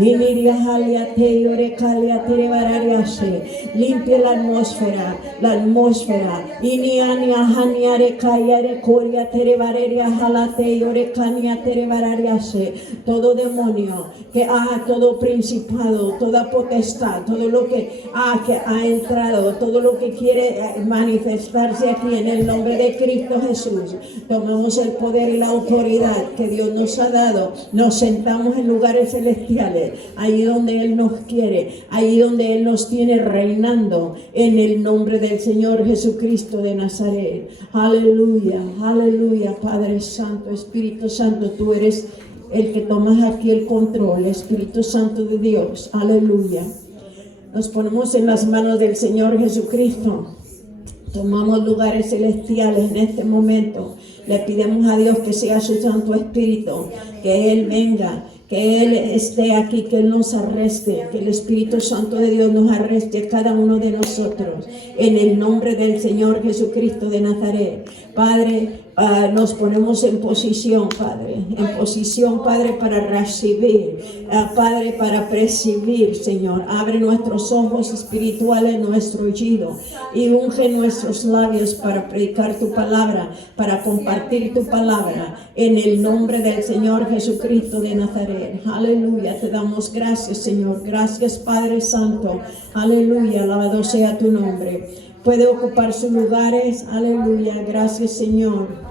Limpia la atmósfera, todo demonio, todo principado, toda potestad, todo lo que ha entrado, todo lo que quiere manifestarse aquí en el nombre de Cristo Jesús. Tomamos el poder y la autoridad que Dios nos ha dado, nos sentamos en lugares celestiales, ahí donde Él nos quiere, ahí donde Él nos tiene reinando, en el nombre del Señor Jesucristo de Nazaret. Aleluya, aleluya, Padre Santo, Espíritu Santo, tú eres el que tomas aquí el control, Espíritu Santo de Dios. Aleluya. Nos ponemos en las manos del Señor Jesucristo. Tomamos lugares celestiales en este momento. Le pedimos a Dios que sea su Santo Espíritu, que Él venga, que Él esté aquí, que Él nos arreste, que el Espíritu Santo de Dios nos arreste a cada uno de nosotros, en el nombre del Señor Jesucristo de Nazaret. Padre, nos ponemos en posición, Padre, para recibir, Padre, para percibir, Señor. Abre nuestros ojos espirituales, nuestro oído, y unge nuestros labios para predicar tu palabra, para compartir tu palabra, en el nombre del Señor Jesucristo de Nazaret. Aleluya, te damos gracias, Señor. Gracias, Padre Santo. Aleluya, alabado sea tu nombre. Puede ocupar sus lugares. Aleluya, gracias, Señor.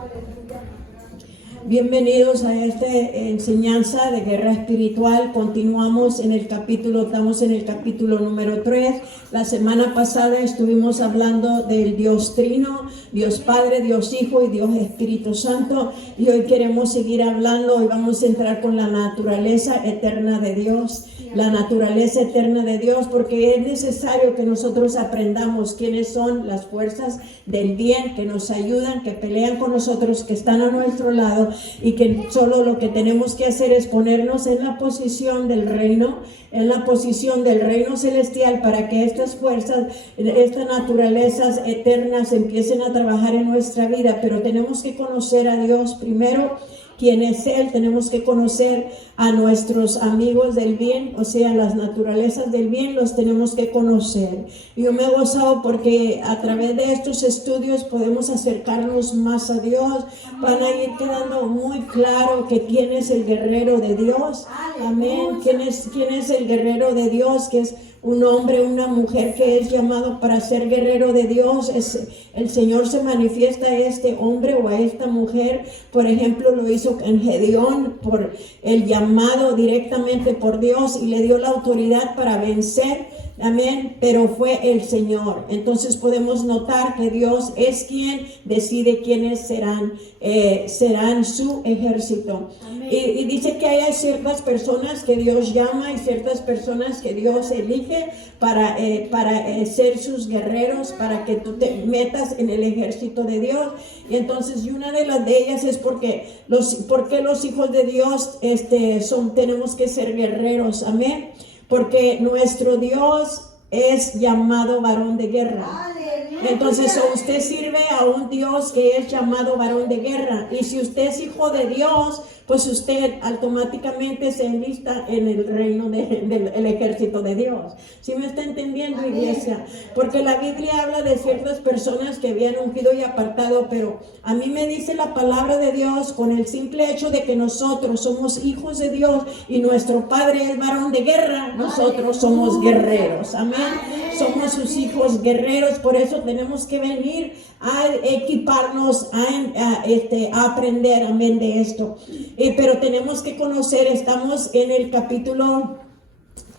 Bienvenidos a esta enseñanza de guerra espiritual. Continuamos en estamos en el capítulo número 3. La semana pasada estuvimos hablando del Dios Trino, Dios Padre, Dios Hijo y Dios Espíritu Santo. Y hoy queremos seguir hablando, hoy vamos a entrar con la naturaleza eterna de Dios. La naturaleza eterna de Dios, porque es necesario que nosotros aprendamos quiénes son las fuerzas del bien que nos ayudan, que pelean con nosotros, que están a nuestro lado, y que solo lo que tenemos que hacer es ponernos en la posición del reino, en la posición del reino celestial, para que estas fuerzas, estas naturalezas eternas empiecen a trabajar en nuestra vida. Pero tenemos que conocer a Dios primero, quién es Él. Tenemos que conocer a nuestros amigos del bien, o sea, las naturalezas del bien, los tenemos que conocer. Yo me he gozado porque a través de estos estudios podemos acercarnos más a Dios. Van a ir quedando muy claro que quién es el guerrero de Dios. Amén. ¿Quién es el guerrero de Dios? Que es un hombre, una mujer que es llamado para ser guerrero de Dios. El Señor se manifiesta a este hombre o a esta mujer. Por ejemplo, lo hizo en Gedeón por el llamado directamente por Dios, y le dio la autoridad para vencer. Amén, pero fue el Señor. Entonces podemos notar que Dios es quien decide quiénes serán su ejército. Y dice que hay ciertas personas que Dios llama y ciertas personas que Dios elige para ser sus guerreros, para que tú te metas en el ejército de Dios. Y entonces, y una de las de ellas es porque los hijos de Dios tenemos que ser guerreros. Amén. Porque nuestro Dios es llamado varón de guerra. Entonces, usted sirve a un Dios que es llamado varón de guerra. Y si usted es hijo de Dios, pues usted automáticamente se enlista en el reino del ejército de Dios. ¿Sí me está entendiendo, iglesia? Porque la Biblia habla de ciertas personas que habían ungido y apartado, pero a mí me dice la palabra de Dios, con el simple hecho de que nosotros somos hijos de Dios y nuestro Padre es varón de guerra, nosotros somos guerreros. Amén. Somos sus hijos guerreros. Por eso tenemos que venir a equiparnos, a aprender, amén, de esto. Pero tenemos que conocer, estamos en el capítulo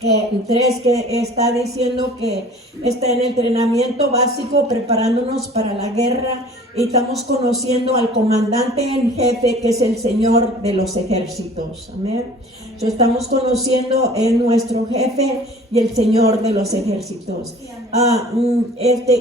3, que está diciendo que está en el entrenamiento básico, preparándonos para la guerra, y estamos conociendo al comandante en jefe, que es el Señor de los ejércitos. Amén. Estamos conociendo en nuestro jefe y el Señor de los ejércitos.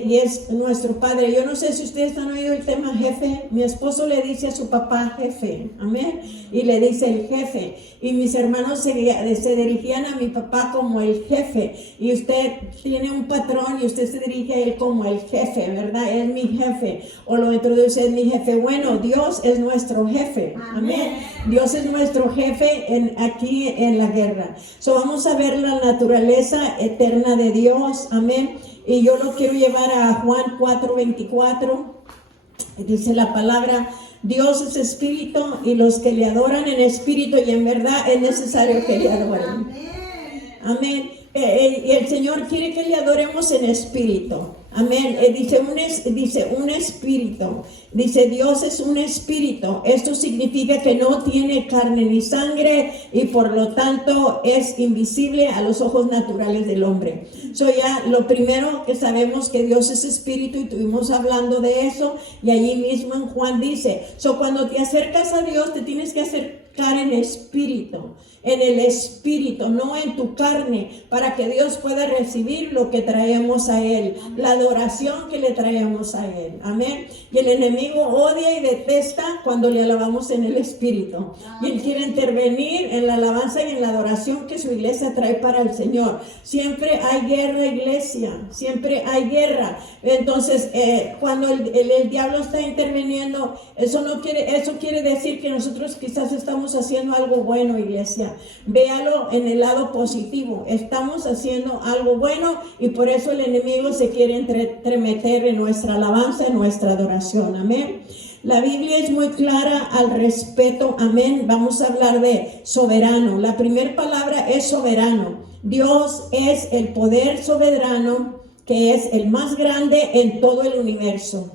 Y es nuestro Padre. Yo no sé si ustedes han oído el tema jefe. Mi esposo le dice a su papá jefe. Amén. Y le dice el jefe. Y mis hermanos se dirigían a mi papá papá como el jefe y usted tiene un patrón y usted se dirige a él como el jefe, ¿verdad? Es mi jefe, o lo introduce, es mi jefe. Bueno, Dios es nuestro jefe, amén. Dios es nuestro jefe aquí en la guerra. So, vamos a ver la naturaleza eterna de Dios, amén. Y yo lo quiero llevar a Juan 4:24. Dice la palabra: Dios es espíritu y los que le adoran en espíritu y en verdad es necesario que le adoren. Amén. Y el Señor quiere que le adoremos en espíritu. Amén. Dice un espíritu. Dice Dios es un espíritu. Esto significa que no tiene carne ni sangre y por lo tanto es invisible a los ojos naturales del hombre. Ya lo primero que sabemos que Dios es espíritu y estuvimos hablando de eso y allí mismo en Juan dice, cuando te acercas a Dios te tienes que acercar en espíritu. En el espíritu, no en tu carne, para que Dios pueda recibir lo que traemos a Él, la adoración que le traemos a Él, amén. Y el enemigo odia y detesta cuando le alabamos en el espíritu, y Él quiere intervenir en la alabanza y en la adoración que su iglesia trae para el Señor. Siempre hay guerra, iglesia, siempre hay guerra. Entonces, cuando el diablo está interviniendo, eso quiere decir que nosotros quizás estamos haciendo algo bueno, iglesia. Véalo en el lado positivo. Estamos haciendo algo bueno y por eso el enemigo se quiere entremeter en nuestra alabanza, en nuestra adoración. Amén. La Biblia es muy clara al respecto. Amén. Vamos a hablar de soberano. La primera palabra es soberano. Dios es el poder soberano que es el más grande en todo el universo.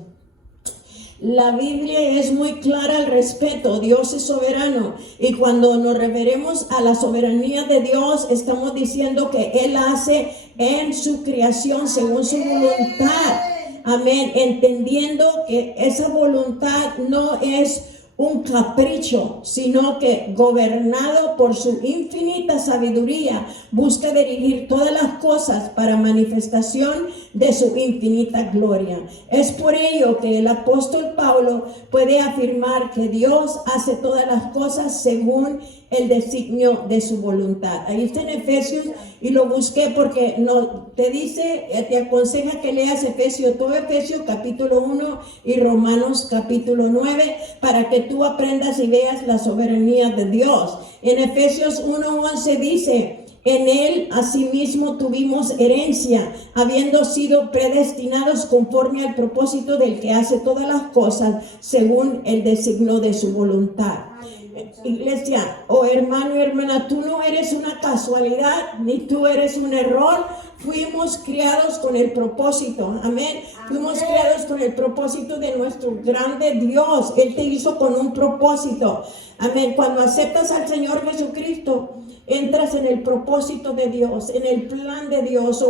La Biblia es muy clara al respecto. Dios es soberano y cuando nos referimos a la soberanía de Dios estamos diciendo que Él hace en su creación según su voluntad, amén, entendiendo que esa voluntad no es un capricho, sino que gobernado por su infinita sabiduría busca dirigir todas las cosas para manifestación de su infinita gloria. Es por ello que el apóstol Pablo puede afirmar que Dios hace todas las cosas según el designio de su voluntad. Ahí está en Efesios y lo busqué porque no te dice, te aconseja que leas todo Efesios capítulo 1 y Romanos capítulo 9 para que tú aprendas y veas la soberanía de Dios. En Efesios 1:11 dice: en Él asimismo tuvimos herencia, habiendo sido predestinados conforme al propósito del que hace todas las cosas según el designio de su voluntad. Iglesia, hermano y hermana, tú no eres una casualidad, ni tú eres un error. Fuimos criados con el propósito, amén. Fuimos criados con el propósito de nuestro grande Dios. Él te hizo con un propósito, amén. Cuando aceptas al Señor Jesucristo, entras en el propósito de Dios, en el plan de Dios.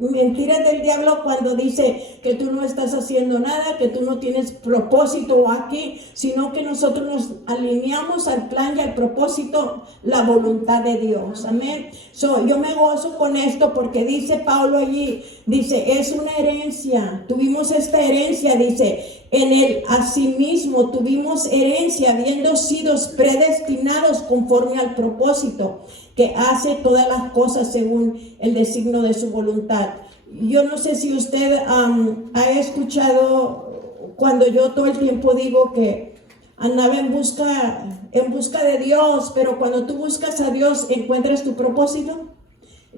Mentiras del diablo cuando dice que tú no estás haciendo nada, que tú no tienes propósito aquí, sino que nosotros nos alineamos al plan y al propósito, la voluntad de Dios, amén. Yo me gozo con esto porque dice Pablo allí, dice, es una herencia, tuvimos esta herencia, dice, en Él asimismo tuvimos herencia, habiendo sido predestinados conforme al propósito que hace todas las cosas según el designio de su voluntad. Yo no sé si usted ha escuchado cuando yo todo el tiempo digo que andaba en busca de Dios, pero cuando tú buscas a Dios encuentras tu propósito.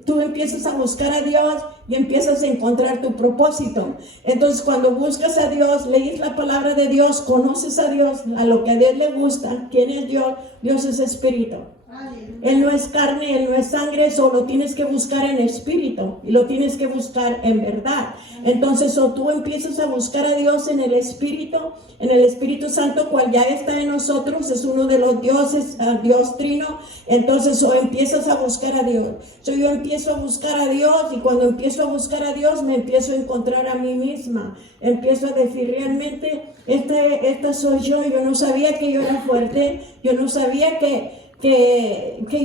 Tú empiezas a buscar a Dios y empiezas a encontrar tu propósito. Entonces cuando buscas a Dios, lees la palabra de Dios, conoces a Dios, a lo que a Dios le gusta. ¿Quién es Dios? Dios es espíritu. Él no es carne, Él no es sangre, solo tienes que buscar en espíritu y lo tienes que buscar en verdad. Entonces, tú empiezas a buscar a Dios en el Espíritu Santo, cual ya está en nosotros, es uno de los dioses, Dios Trino. Entonces, empiezas a buscar a Dios. Yo empiezo a buscar a Dios y cuando empiezo a buscar a Dios, me empiezo a encontrar a mí misma. Empiezo a decir, realmente, esta soy yo. Yo no sabía que yo era fuerte, yo no sabía que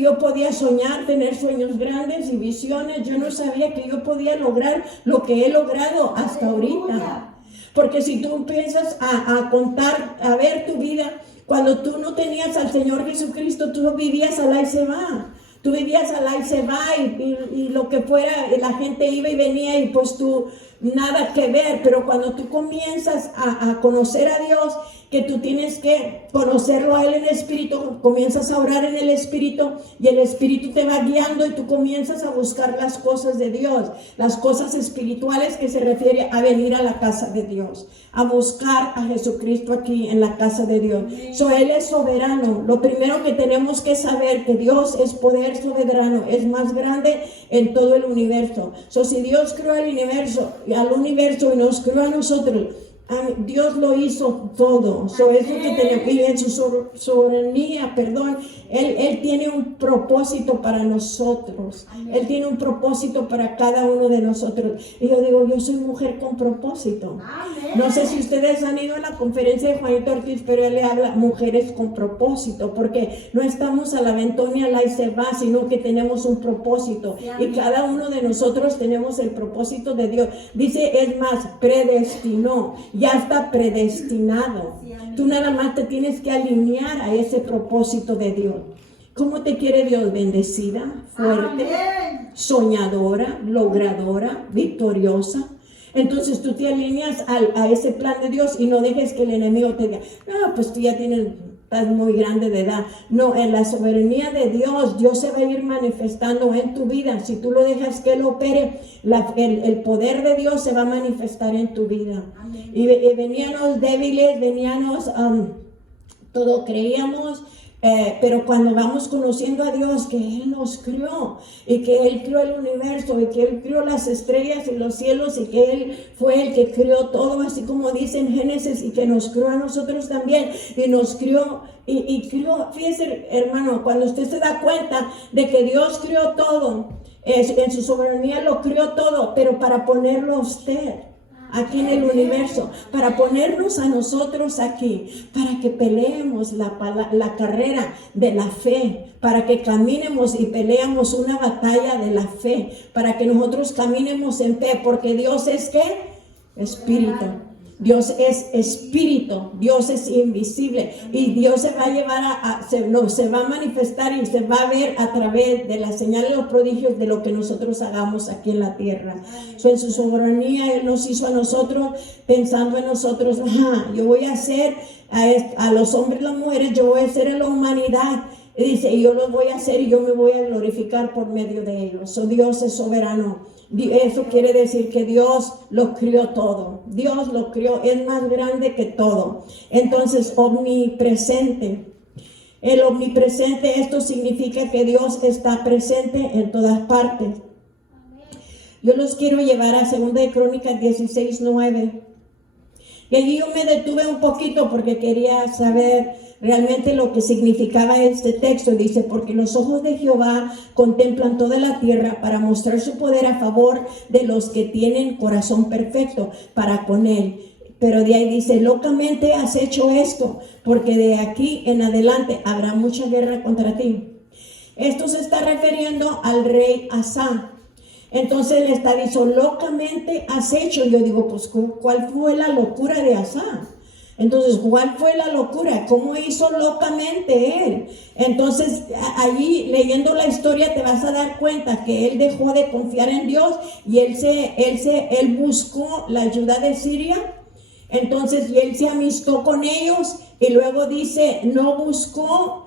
yo podía soñar, tener sueños grandes y visiones. Yo no sabía que yo podía lograr lo que he logrado hasta ahorita. Porque si tú empiezas a contar, a ver tu vida, cuando tú no tenías al Señor Jesucristo, tú vivías al ahí se va. Tú vivías al ahí se va y lo que fuera, la gente iba y venía y pues tú nada que ver, pero cuando tú comienzas a conocer a Dios, que tú tienes que conocerlo a Él en el Espíritu, comienzas a orar en el Espíritu y el Espíritu te va guiando y tú comienzas a buscar las cosas de Dios, las cosas espirituales que se refiere a venir a la casa de Dios, a buscar a Jesucristo aquí en la casa de Dios. Él es soberano. Lo primero que tenemos que saber que Dios es poder soberano, es más grande en todo el universo. Si Dios creó el universo, al universo y nos creó a nosotros, Dios lo hizo todo. Eso que tenemos, y en su soberanía, Él tiene un propósito para nosotros. Él tiene un propósito para cada uno de nosotros. Y yo digo, yo soy mujer con propósito. No sé si ustedes han ido a la conferencia de Juanito Ortiz, pero él le habla mujeres con propósito, porque no estamos al aventón y al ahí se va, sino que tenemos un propósito. Y cada uno de nosotros tenemos el propósito de Dios. Dice, es más, predestinó. Ya está predestinado. Tú nada más te tienes que alinear a ese propósito de Dios. ¿Cómo te quiere Dios? Bendecida, fuerte, soñadora, logradora, victoriosa. Entonces tú te alineas a ese plan de Dios y no dejes que el enemigo te diga, no, pues tú ya estás muy grande de edad. No, en la soberanía de Dios, Dios se va a ir manifestando en tu vida. Si tú lo dejas que Él opere, el poder de Dios se va a manifestar en tu vida. Y veníamos débiles, todo creíamos, pero cuando vamos conociendo a Dios, que Él nos crió y que Él crió el universo y que Él crió las estrellas y los cielos y que Él fue el que crió todo, así como dice en Génesis, y que nos crió a nosotros también y nos crió y crió. Fíjese, hermano, cuando usted se da cuenta de que Dios crió todo, en su soberanía lo crió todo, pero para ponerlo a usted aquí en el universo, para ponernos a nosotros aquí, para que peleemos la carrera de la fe, para que caminemos y peleamos una batalla de la fe, para que nosotros caminemos en fe, porque Dios es ¿qué? Espíritu. Dios es espíritu, Dios es invisible y Dios se va a llevar se va a manifestar y se va a ver a través de las señales y los prodigios de lo que nosotros hagamos aquí en la tierra. En su soberanía Él nos hizo a nosotros pensando en nosotros, yo voy a hacer a los hombres y las mujeres, yo voy a hacer a la humanidad. Y dice, yo lo voy a hacer y yo me voy a glorificar por medio de ellos. Dios es soberano. Eso quiere decir que Dios lo crió todo. Dios lo crió, es más grande que todo. Entonces, omnipresente. El omnipresente, esto significa que Dios está presente en todas partes. Yo los quiero llevar a 2 de Crónicas 16:9. Y allí yo me detuve un poquito porque quería saber realmente lo que significaba este texto. Dice, porque los ojos de Jehová contemplan toda la tierra para mostrar su poder a favor de los que tienen corazón perfecto para con Él. Pero de ahí dice, locamente has hecho esto, porque de aquí en adelante habrá mucha guerra contra ti. Esto se está refiriendo al rey Asa. Entonces le está diciendo, locamente has hecho. Yo digo, pues, ¿cuál fue la locura de Asa? Entonces, ¿cuál fue la locura? ¿Cómo hizo locamente él? Entonces, allí leyendo la historia te vas a dar cuenta que él dejó de confiar en Dios y él buscó la ayuda de Siria. Entonces, y él se amistó con ellos y luego dice, no buscó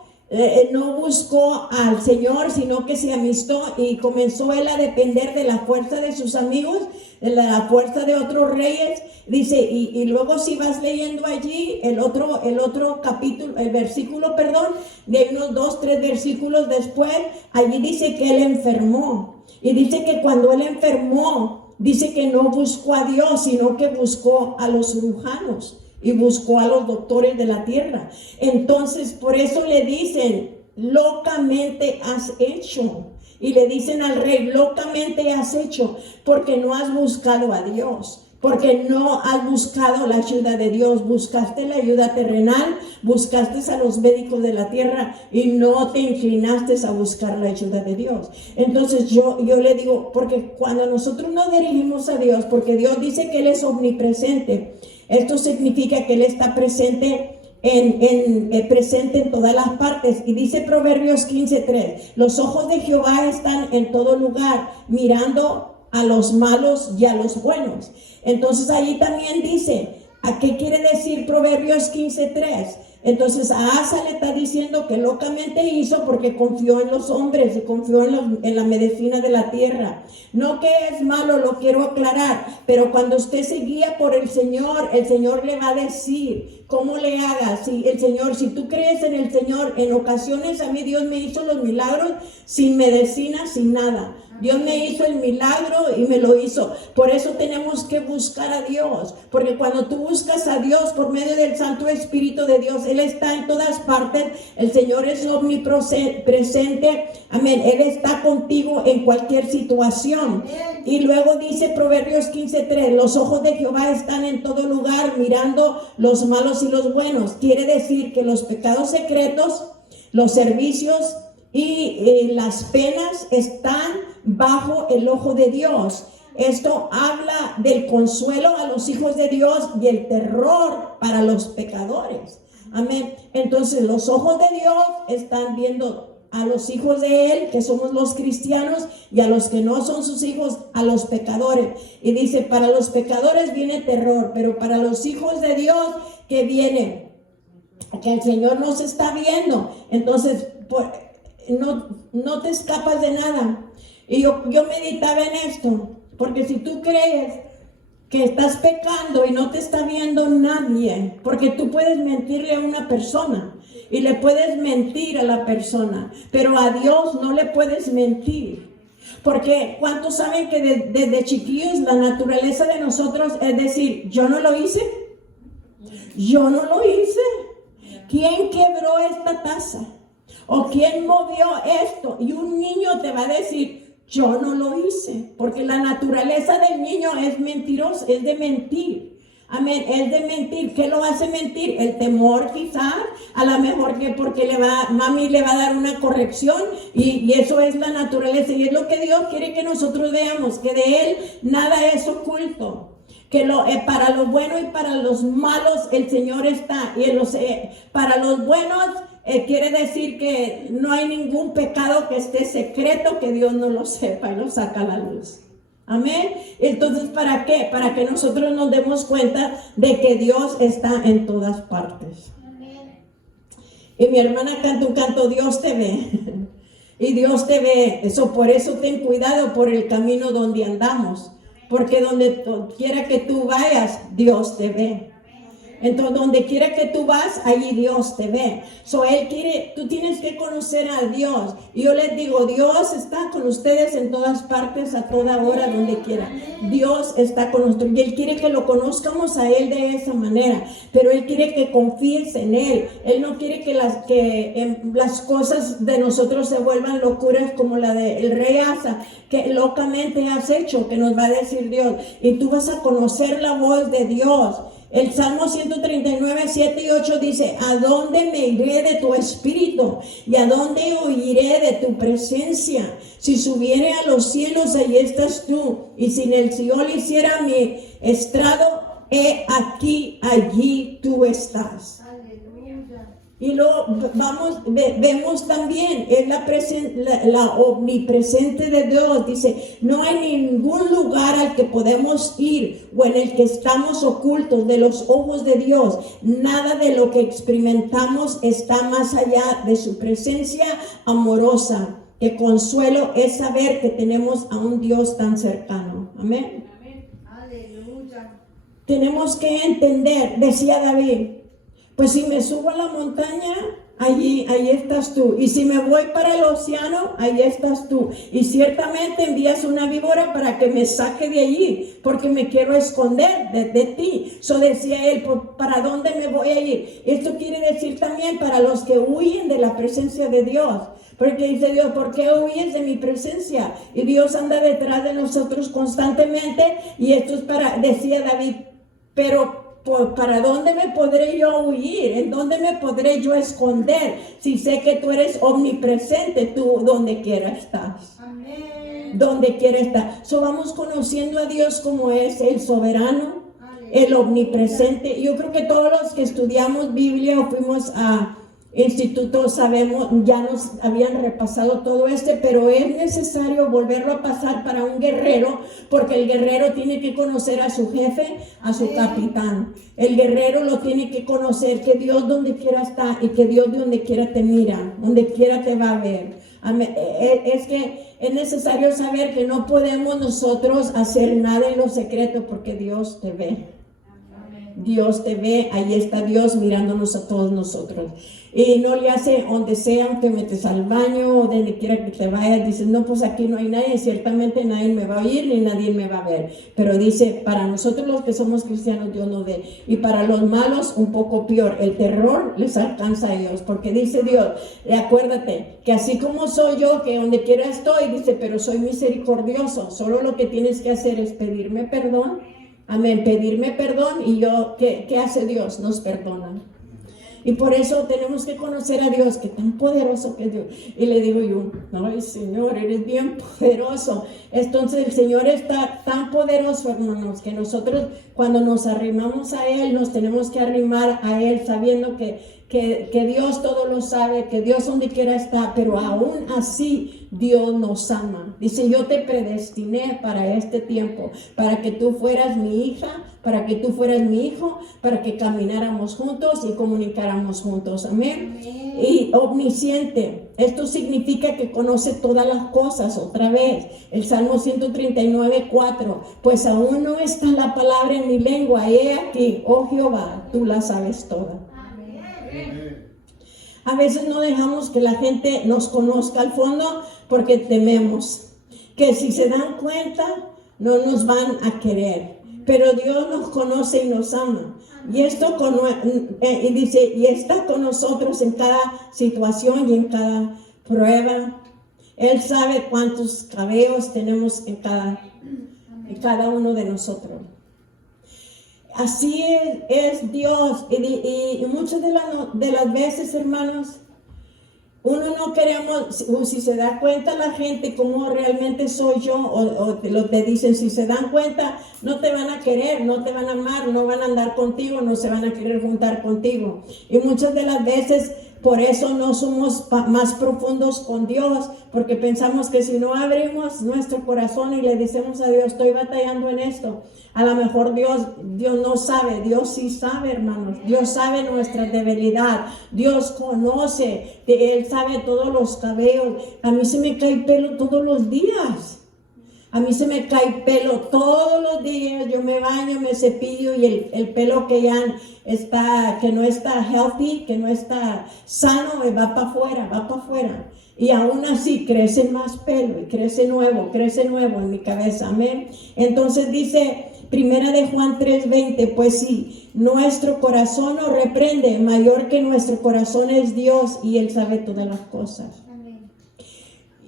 al Señor, sino que se amistó y comenzó él a depender de la fuerza de sus amigos, de la fuerza de otros reyes. Dice, y luego si vas leyendo allí el otro capítulo, el versículo, de unos 2, 3 versículos después, allí dice que él enfermó. Y dice que cuando él enfermó, dice que no buscó a Dios, sino que buscó a los cirujanos y buscó a los doctores de la tierra. Entonces, por eso le dicen, locamente has hecho. Y le dicen al rey, locamente has hecho, porque no has buscado a Dios, porque no has buscado la ayuda de Dios. Buscaste la ayuda terrenal, buscaste a los médicos de la tierra y no te inclinaste a buscar la ayuda de Dios. Entonces yo le digo, porque cuando nosotros nos dirigimos a Dios, porque Dios dice que Él es omnipresente, esto significa que Él está presente presente en todas las partes. Y dice Proverbios 15:3, los ojos de Jehová están en todo lugar, mirando a los malos y a los buenos. Entonces ahí también dice, ¿a qué quiere decir Proverbios 15:3? Entonces a Asa le está diciendo que locamente hizo porque confió en los hombres y confió en la medicina de la tierra. No que es malo, lo quiero aclarar, pero cuando usted se guía por el Señor le va a decir cómo le haga. Si tú crees en el Señor, en ocasiones a mí Dios me hizo los milagros sin medicina, sin nada. Dios me hizo el milagro y me lo hizo. Por eso tenemos que buscar a Dios. Porque cuando tú buscas a Dios por medio del Santo Espíritu de Dios, Él está en todas partes. El Señor es omnipresente. Amén. Él está contigo en cualquier situación. Y luego dice Proverbios 15:3, los ojos de Jehová están en todo lugar, mirando los malos y los buenos. Quiere decir que los pecados secretos, los servicios y las penas están bajo el ojo de Dios. Esto habla del consuelo a los hijos de Dios y el terror para los pecadores. Amén. Entonces los ojos de Dios están viendo a los hijos de Él, que somos los cristianos, y a los que no son sus hijos, a los pecadores. Y dice, para los pecadores viene terror, pero para los hijos de Dios, que viene, que el Señor nos está viendo. Entonces, no te escapas de nada. Y yo meditaba en esto, porque si tú crees que estás pecando y no te está viendo nadie, porque tú puedes mentirle a una persona y le puedes mentir a la persona, pero a Dios no le puedes mentir. Porque ¿cuántos saben que desde chiquillos la naturaleza de nosotros es decir, yo no lo hice? Yo no lo hice. ¿Quién quebró esta taza? ¿O quién movió esto? Y un niño te va a decir, yo no lo hice, porque la naturaleza del niño es mentiroso, es de mentir. Amén, es de mentir. ¿Qué lo hace mentir? El temor quizás, a lo mejor que porque mami le va a dar una corrección y eso es la naturaleza y es lo que Dios quiere que nosotros veamos, que de Él nada es oculto. Que para los buenos y para los malos el Señor está. Y para los buenos quiere decir que no hay ningún pecado que esté secreto que Dios no lo sepa y lo saca a la luz. Amén. Entonces, ¿para qué? Para que nosotros nos demos cuenta de que Dios está en todas partes. Amén. Y mi hermana canta un canto, Dios te ve. Y Dios te ve. Por eso ten cuidado por el camino donde andamos. Porque donde quiera que tú vayas, Dios te ve. Entonces, donde quiera que tú vas, allí Dios te ve. Tú tienes que conocer a Dios. Y yo les digo, Dios está con ustedes en todas partes, a toda hora, donde quiera. Dios está con nosotros. Y Él quiere que lo conozcamos a Él de esa manera. Pero Él quiere que confíes en Él. Él no quiere que las cosas de nosotros se vuelvan locuras como la del rey Asa, que locamente has hecho, que nos va a decir Dios. Y tú vas a conocer la voz de Dios. El Salmo 139, 7 y 8 dice, ¿a dónde me iré de tu espíritu? ¿Y a dónde huiré de tu presencia? Si subiere a los cielos, allí estás tú. Y si en el Seol hiciera mi estrado, he aquí, allí tú estás. Y luego vemos también, es la omnipresente de Dios. Dice, no hay ningún lugar al que podemos ir o en el que estamos ocultos de los ojos de Dios. Nada de lo que experimentamos está más allá de su presencia amorosa. El consuelo es saber que tenemos a un Dios tan cercano. Amén. Aleluya. Tenemos que entender, decía David, pues si me subo a la montaña, ahí estás tú. Y si me voy para el océano, ahí estás tú. Y ciertamente envías una víbora para que me saque de allí, porque me quiero esconder de ti. Eso decía él, ¿para dónde me voy a ir? Esto quiere decir también para los que huyen de la presencia de Dios. Porque dice Dios, ¿por qué huyes de mi presencia? Y Dios anda detrás de nosotros constantemente. Y esto es decía David, pero ¿para dónde me podré yo huir? ¿En dónde me podré yo esconder? Si sé que tú eres omnipresente, tú donde quiera estás. Amén. Donde quiera estar. Vamos conociendo a Dios como es el soberano, el omnipresente. Yo creo que todos los que estudiamos Biblia o fuimos a institutos sabemos, ya nos habían repasado todo pero es necesario volverlo a pasar para un guerrero, porque el guerrero tiene que conocer a su jefe, a su capitán. El guerrero lo tiene que conocer, que Dios donde quiera está y que Dios de donde quiera te mira, donde quiera te va a ver. Es que es necesario saber que no podemos nosotros hacer nada en lo secreto, porque Dios te ve. Dios te ve, ahí está Dios mirándonos a todos nosotros. Y no le hace donde sea, aunque metes al baño o donde quiera que te vayas, dices, no, pues aquí no hay nadie, ciertamente nadie me va a oír ni nadie me va a ver. Pero dice, para nosotros los que somos cristianos, Dios nos ve. Y para los malos, un poco peor, el terror les alcanza a ellos, porque dice Dios, acuérdate, que así como soy yo, que donde quiera estoy, dice, pero soy misericordioso, solo lo que tienes que hacer es pedirme perdón. Amén, pedirme perdón y yo, ¿qué hace Dios? Nos perdona. Y por eso tenemos que conocer a Dios, que tan poderoso que es Dios. Y le digo yo, ay Señor, eres bien poderoso. Entonces el Señor está tan poderoso, hermanos, que nosotros cuando nos arrimamos a Él, nos tenemos que arrimar a Él sabiendo que Dios todo lo sabe, que Dios donde quiera está, pero aún así Dios nos ama. Dice, yo te predestiné para este tiempo, para que tú fueras mi hija, para que tú fueras mi hijo, para que camináramos juntos y comunicáramos juntos. Amén. Y omnisciente, esto significa que conoce todas las cosas. Otra vez, el Salmo 139:4, pues aún no está la palabra en mi lengua, he aquí, oh Jehová, tú la sabes toda. A veces no dejamos que la gente nos conozca al fondo porque tememos que si se dan cuenta no nos van a querer, pero Dios nos conoce y nos ama. Y esto y dice, y está con nosotros en cada situación y en cada prueba. Él sabe cuántos cabellos tenemos en cada uno de nosotros. Así es Dios. Y muchas de las veces, hermanos, uno no queremos, si se da cuenta la gente cómo realmente soy yo, o te dicen, si se dan cuenta, no te van a querer, no te van a amar, no van a andar contigo, no se van a querer juntar contigo. Y muchas de las veces, por eso no somos más profundos con Dios, porque pensamos que si no abrimos nuestro corazón y le decimos a Dios, estoy batallando en esto, a lo mejor Dios no sabe. Dios sí sabe, hermanos. Dios sabe nuestra debilidad. Dios conoce, Él sabe todos los cabellos. A mí se me cae pelo todos los días. A mí se me cae pelo todos los días. Yo me baño, me cepillo y el pelo que ya que no está healthy, que no está sano, va para afuera. Y aún así crece más pelo y crece nuevo en mi cabeza. Amén. Entonces dice Primera de Juan 3:20, pues si nuestro corazón nos reprende, mayor que nuestro corazón es Dios y Él sabe todas las cosas. Amén.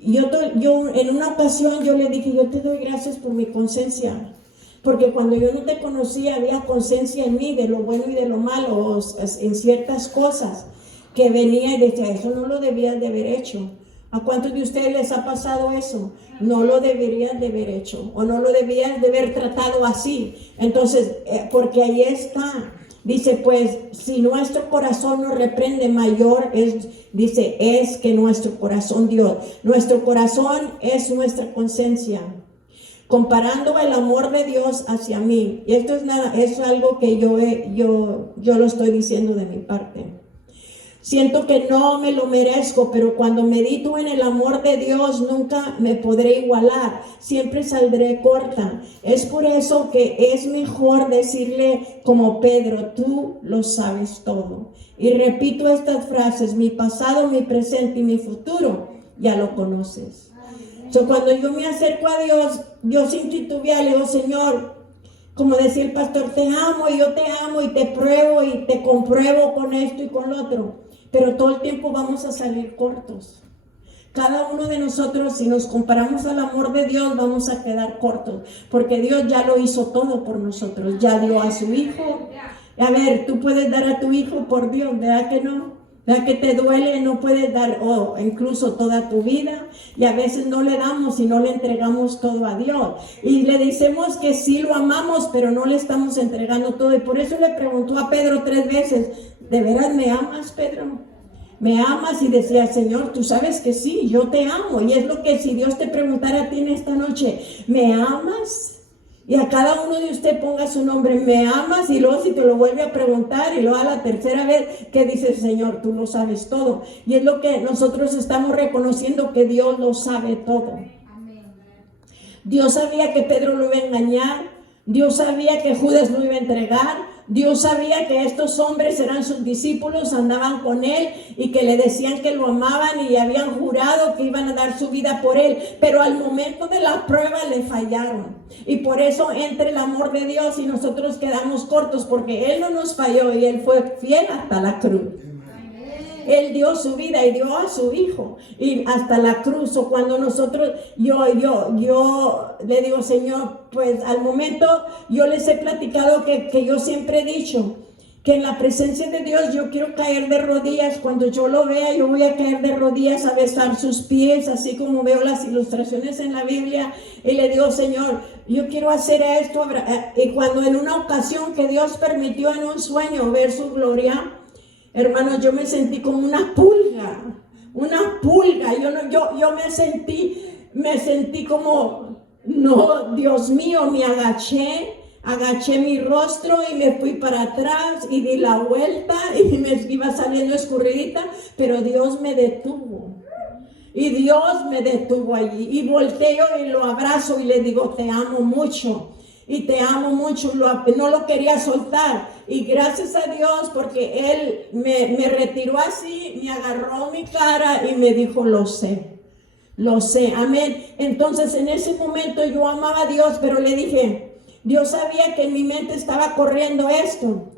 Yo en una ocasión yo le dije, yo te doy gracias por mi conciencia, porque cuando yo no te conocía había conciencia en mí de lo bueno y de lo malo, en ciertas cosas que venía y decía, eso no lo debías de haber hecho. ¿A cuántos de ustedes les ha pasado eso? No lo deberían de haber hecho, o no lo debían de haber tratado así. Entonces, porque ahí está. Dice, pues, si nuestro corazón nos reprende, mayor es que nuestro corazón Dios. Nuestro corazón es nuestra conciencia. Comparando el amor de Dios hacia mí. Y esto es algo que yo lo estoy diciendo de mi parte. Siento que no me lo merezco, pero cuando medito en el amor de Dios nunca me podré igualar, siempre saldré corta. Es por eso que es mejor decirle como Pedro, tú lo sabes todo. Y repito estas frases, mi pasado, mi presente y mi futuro, ya lo conoces. Cuando yo me acerco a Dios, yo sin titubear le digo, Señor, como decía el pastor, te amo y yo te amo y te pruebo y te compruebo con esto y con lo otro. Pero todo el tiempo vamos a salir cortos. Cada uno de nosotros, si nos comparamos al amor de Dios, vamos a quedar cortos. Porque Dios ya lo hizo todo por nosotros. Ya dio a su Hijo. A ver, tú puedes dar a tu Hijo por Dios, ¿verdad que no? ¿verdad? Que te duele, no puedes dar, o incluso toda tu vida, y a veces no le damos y no le entregamos todo a Dios. Y le decimos que sí lo amamos, pero no le estamos entregando todo. Y por eso le preguntó a Pedro 3 veces, ¿de veras me amas, Pedro? ¿Me amas? Y decía, Señor, tú sabes que sí, yo te amo. Y es lo que si Dios te preguntara a ti en esta noche, ¿me amas? Y a cada uno de ustedes ponga su nombre, ¿me amas? Y luego si te lo vuelve a preguntar y luego a la tercera vez que dice, Señor, tú lo sabes todo. Y es lo que nosotros estamos reconociendo, que Dios lo sabe todo. Dios sabía que Pedro lo iba a engañar. Dios sabía que Judas lo iba a entregar. Dios sabía que estos hombres eran sus discípulos, andaban con él y que le decían que lo amaban y habían jurado que iban a dar su vida por él. Pero al momento de la prueba le fallaron. Y por eso entra el amor de Dios y nosotros quedamos cortos, porque él no nos falló y él fue fiel hasta la cruz. Él dio su vida y dio a su hijo y hasta la cruz. O cuando nosotros, yo le digo, Señor, pues al momento yo les he platicado que yo siempre he dicho que en la presencia de Dios yo quiero caer de rodillas. Cuando yo lo vea, yo voy a caer de rodillas a besar sus pies, así como veo las ilustraciones en la Biblia, y le digo, Señor, yo quiero hacer esto. Y cuando en una ocasión que Dios permitió en un sueño ver su gloria, hermanos, yo me sentí como una pulga. Yo me sentí como, no, Dios mío, me agaché mi rostro y me fui para atrás y di la vuelta y me iba saliendo escurridita, pero Dios me detuvo. Y Dios me detuvo allí y volteo y lo abrazo y le digo, te amo mucho. Y te amo mucho, no lo quería soltar. Y gracias a Dios, porque Él me retiró así, me agarró mi cara y me dijo, lo sé, amén. Entonces en ese momento yo amaba a Dios, pero le dije, Dios sabía que en mi mente estaba corriendo esto.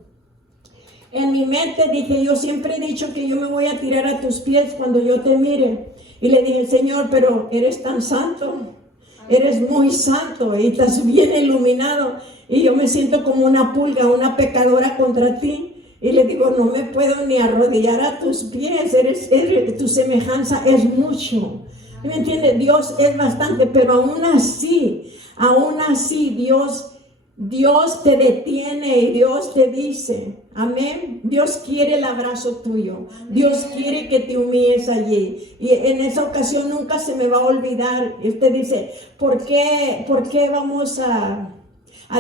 En mi mente dije, yo siempre he dicho que yo me voy a tirar a tus pies cuando yo te mire. Y le dije, Señor, pero eres tan santo. Eres muy santo y estás bien iluminado y yo me siento como una pulga, una pecadora contra ti. Y le digo, no me puedo ni arrodillar a tus pies, tu semejanza es mucho. ¿Me entiendes? Dios es bastante, pero aún así Dios te detiene y Dios te dice, amén. Dios quiere el abrazo tuyo. Dios quiere que te humilles allí. Y en esa ocasión nunca se me va a olvidar. Y usted dice, ¿por qué vamos a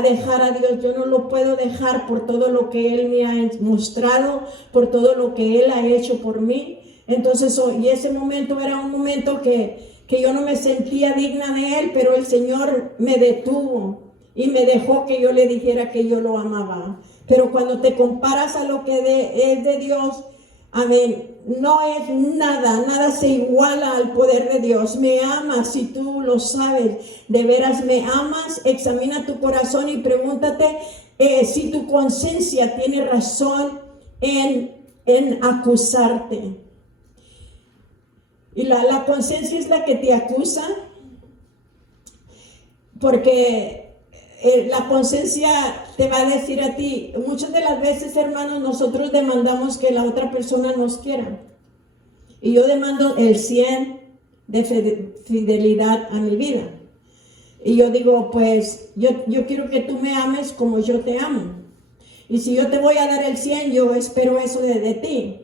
dejar a Dios? Yo no lo puedo dejar por todo lo que Él me ha mostrado, por todo lo que Él ha hecho por mí. Entonces, y ese momento era un momento que yo no me sentía digna de Él, pero el Señor me detuvo. Y me dejó que yo le dijera que yo lo amaba. Pero cuando te comparas a lo que es de Dios, amén, no es nada se iguala al poder de Dios. Me amas, si tú lo sabes, de veras me amas. Examina tu corazón y pregúntate si tu conciencia tiene razón en acusarte. Y la conciencia es la que te acusa, porque la conciencia te va a decir a ti, muchas de las veces, hermanos, nosotros demandamos que la otra persona nos quiera. Y yo demando el 100 de fidelidad a mi vida. Y yo digo, pues, yo quiero que tú me ames como yo te amo. Y si yo te voy a dar el 100, yo espero eso de ti.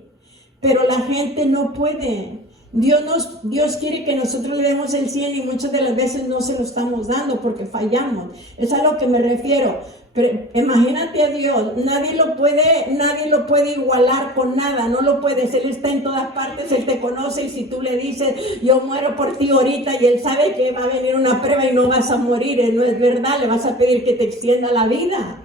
Pero la gente no puede. Dios quiere que nosotros le demos el 100 y muchas de las veces no se lo estamos dando porque fallamos. Es a lo que me refiero. Pero imagínate a Dios, nadie lo puede igualar con nada, no lo puedes. Él está en todas partes, Él te conoce y si tú le dices, yo muero por ti ahorita y Él sabe que va a venir una prueba y no vas a morir, no es verdad, le vas a pedir que te extienda la vida.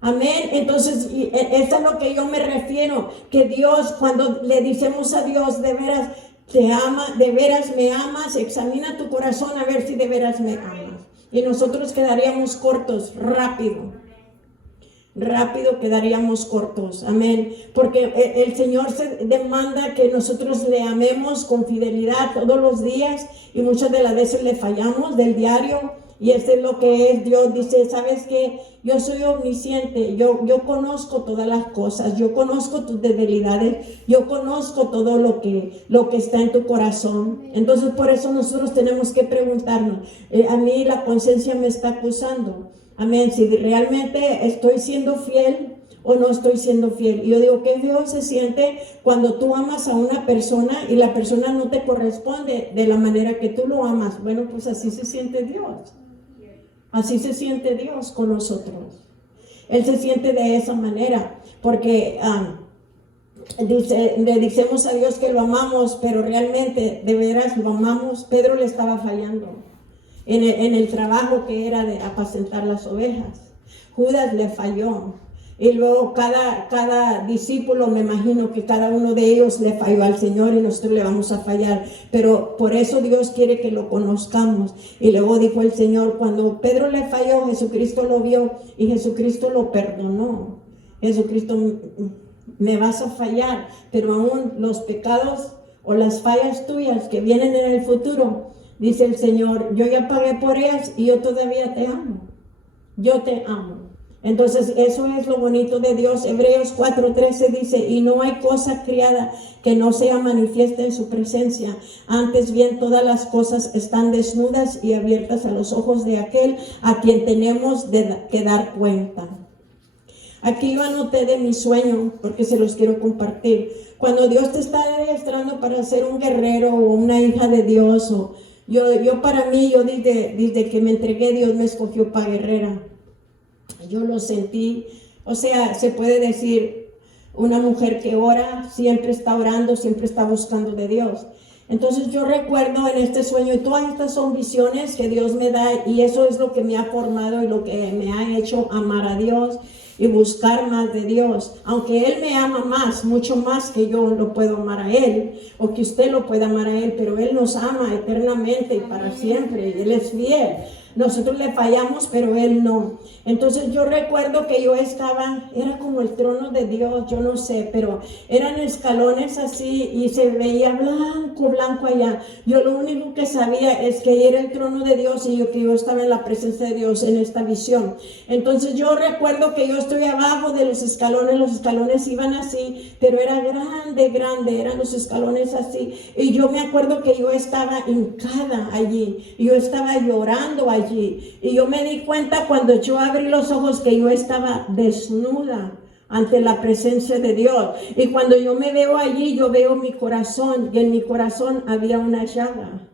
Amén. Entonces, eso es lo que yo me refiero, que Dios, cuando le decimos a Dios, de veras te ama, de veras me amas, examina tu corazón a ver si de veras me amas. Y nosotros quedaríamos cortos, rápido quedaríamos cortos, amén, porque el Señor se demanda que nosotros le amemos con fidelidad todos los días y muchas de las veces le fallamos del diario. Y eso es lo que es Dios. Dice, ¿sabes qué? Yo soy omnisciente, yo conozco todas las cosas, yo conozco tus debilidades, yo conozco todo lo que está en tu corazón. Entonces por eso nosotros tenemos que preguntarnos, a mí la conciencia me está acusando, amén, si realmente estoy siendo fiel o no estoy siendo fiel. Y yo digo, qué feo se siente cuando tú amas a una persona y la persona no te corresponde de la manera que tú lo amas. Bueno, pues así se siente Dios. Así se siente Dios con nosotros. Él se siente de esa manera, porque le decimos a Dios que lo amamos, pero realmente, de veras, lo amamos. Pedro le estaba fallando en el trabajo que era de apacentar las ovejas. Judas le falló. Y luego cada discípulo, me imagino que cada uno de ellos le falló al Señor y nosotros le vamos a fallar. Pero por eso Dios quiere que lo conozcamos. Y luego dijo el Señor, cuando Pedro le falló, Jesucristo lo vio y Jesucristo lo perdonó. Jesucristo, me vas a fallar, pero aún los pecados o las fallas tuyas que vienen en el futuro, dice el Señor, yo ya pagué por ellas y yo todavía te amo. Yo te amo. Entonces eso es lo bonito de Dios. Hebreos 4:13 dice, y no hay cosa criada que no sea manifiesta en su presencia. Antes bien todas las cosas están desnudas y abiertas a los ojos de aquel a quien tenemos que dar cuenta. Aquí yo anoté de mi sueño porque se los quiero compartir. Cuando Dios te está adiestrando para ser un guerrero o una hija de Dios, o yo para mí, yo desde que me entregué, Dios me escogió para guerrera. Yo lo sentí, o sea, se puede decir, una mujer que ora, siempre está orando, siempre está buscando de Dios. Entonces yo recuerdo en este sueño, y todas estas son visiones que Dios me da, y eso es lo que me ha formado y lo que me ha hecho amar a Dios y buscar más de Dios. Aunque Él me ama más, mucho más que yo lo puedo amar a Él, o que usted lo pueda amar a Él, pero Él nos ama eternamente y para siempre, y Él es fiel. Nosotros le fallamos, pero Él no. Entonces yo recuerdo que yo estaba, era como el trono de Dios, yo no sé, pero eran escalones así y se veía blanco, blanco allá. Yo lo único que sabía es que era el trono de Dios y que yo estaba en la presencia de Dios en esta visión. Entonces yo recuerdo que yo estoy abajo de los escalones iban así, pero era grande, eran los escalones así. Y yo me acuerdo que yo estaba hincada allí, y yo estaba llorando allí. Y yo me di cuenta cuando yo abrí los ojos que yo estaba desnuda ante la presencia de Dios. Y cuando yo me veo allí, yo veo mi corazón, y en mi corazón había una llaga.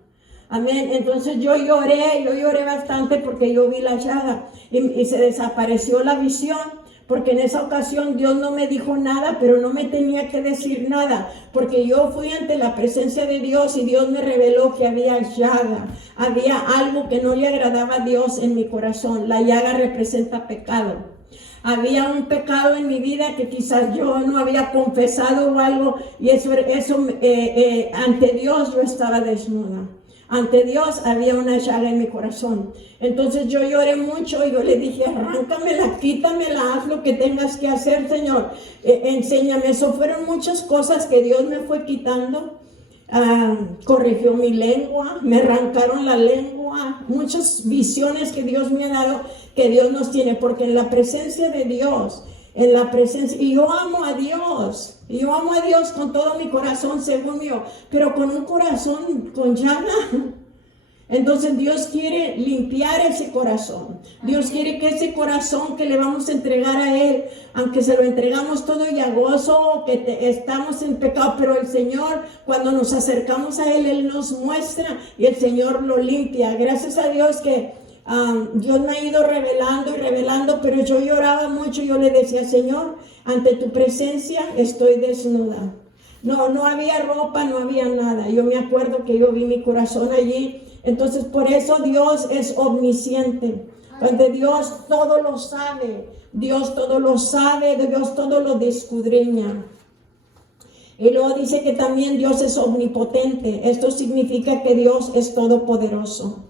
Amén. Entonces yo lloré bastante porque yo vi la llaga y se desapareció la visión. Porque en esa ocasión Dios no me dijo nada, pero no me tenía que decir nada, porque yo fui ante la presencia de Dios y Dios me reveló que había llaga, había algo que no le agradaba a Dios en mi corazón. La llaga representa pecado. Había un pecado en mi vida que quizás yo no había confesado o algo, y eso ante Dios yo estaba desnuda. Ante Dios había una llaga en mi corazón. Entonces yo lloré mucho y yo le dije, arráncamela, quítamela, haz lo que tengas que hacer, Señor. Enséñame. Eso fueron muchas cosas que Dios me fue quitando. Corrigió mi lengua, me arrancaron la lengua. Muchas visiones que Dios me ha dado, que Dios nos tiene, porque en la presencia de Dios, y yo amo a Dios con todo mi corazón, según yo, pero con un corazón con llaga. Entonces Dios quiere limpiar ese corazón. Dios quiere que ese corazón que le vamos a entregar a Él, aunque se lo entregamos todo llagoso, que estamos en pecado, pero el Señor, cuando nos acercamos a Él, Él nos muestra y el Señor lo limpia. Gracias a Dios que Dios me ha ido revelando, pero yo lloraba mucho. Yo le decía, Señor, ante tu presencia estoy desnuda. No había ropa, no había nada. Yo me acuerdo que yo vi mi corazón allí. Entonces por eso Dios es omnisciente. Porque Dios todo lo sabe. Dios todo lo sabe, Dios todo lo escudriña. Y luego dice que también Dios es omnipotente. Esto significa que Dios es todopoderoso.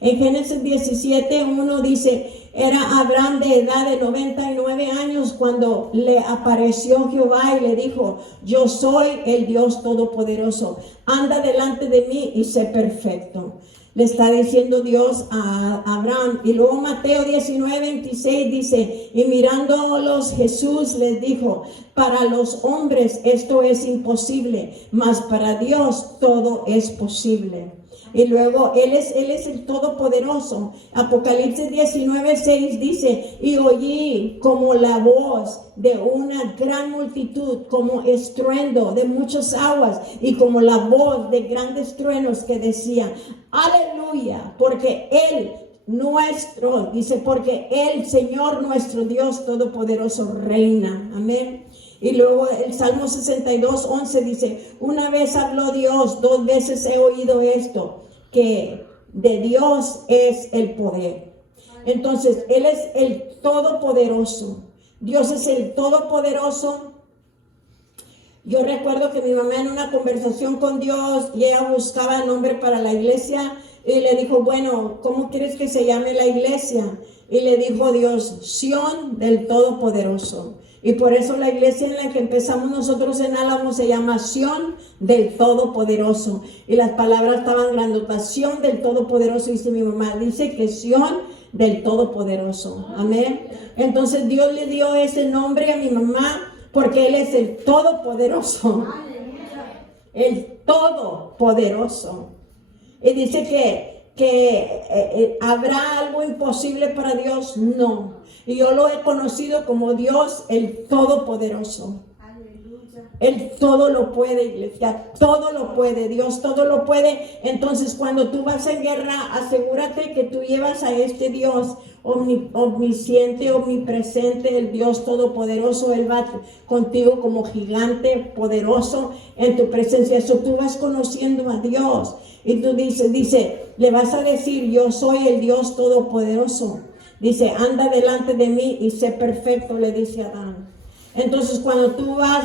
En Génesis 17:1 dice, era Abraham de edad de 99 años cuando le apareció Jehová y le dijo, yo soy el Dios todopoderoso, anda delante de mí y sé perfecto. Le está diciendo Dios a Abraham. Y luego Mateo 19:26 dice, y mirándolos Jesús les dijo, para los hombres esto es imposible, mas para Dios todo es posible. Y luego Él es el Todopoderoso. Apocalipsis 19:6 dice, y oí como la voz de una gran multitud, como estruendo de muchas aguas, y como la voz de grandes truenos que decía, aleluya, porque Él nuestro, dice, porque el Señor nuestro Dios Todopoderoso reina. Amén. Y luego el Salmo 62:11 dice, una vez habló Dios, 2 veces he oído esto, que de Dios es el poder. Entonces, Él es el Todopoderoso. Dios es el Todopoderoso. Yo recuerdo que mi mamá en una conversación con Dios, y ella buscaba nombre para la iglesia, y le dijo, bueno, ¿cómo quieres que se llame la iglesia? Y le dijo Dios, Sión del Todopoderoso. Y por eso la iglesia en la que empezamos nosotros en Álamo se llama Sión del Todopoderoso. Y las palabras estaban grandotas, Sión del Todopoderoso, dice mi mamá, dice que Sión del Todopoderoso. Amén. Entonces Dios le dio ese nombre a mi mamá porque Él es el Todopoderoso. El Todopoderoso. Y dice que ¿habrá algo imposible para Dios? No. Y yo lo he conocido como Dios el Todopoderoso. Él todo lo puede, iglesia, todo lo puede, Dios todo lo puede. Entonces cuando tú vas en guerra, asegúrate que tú llevas a este Dios omnisciente, omnipresente, el Dios todopoderoso. Él va contigo como gigante poderoso en tu presencia. Eso tú vas conociendo a Dios. Y tú dice, le vas a decir, yo soy el Dios todopoderoso. Dice, anda delante de mí y sé perfecto, le dice a Adán. Entonces cuando tú vas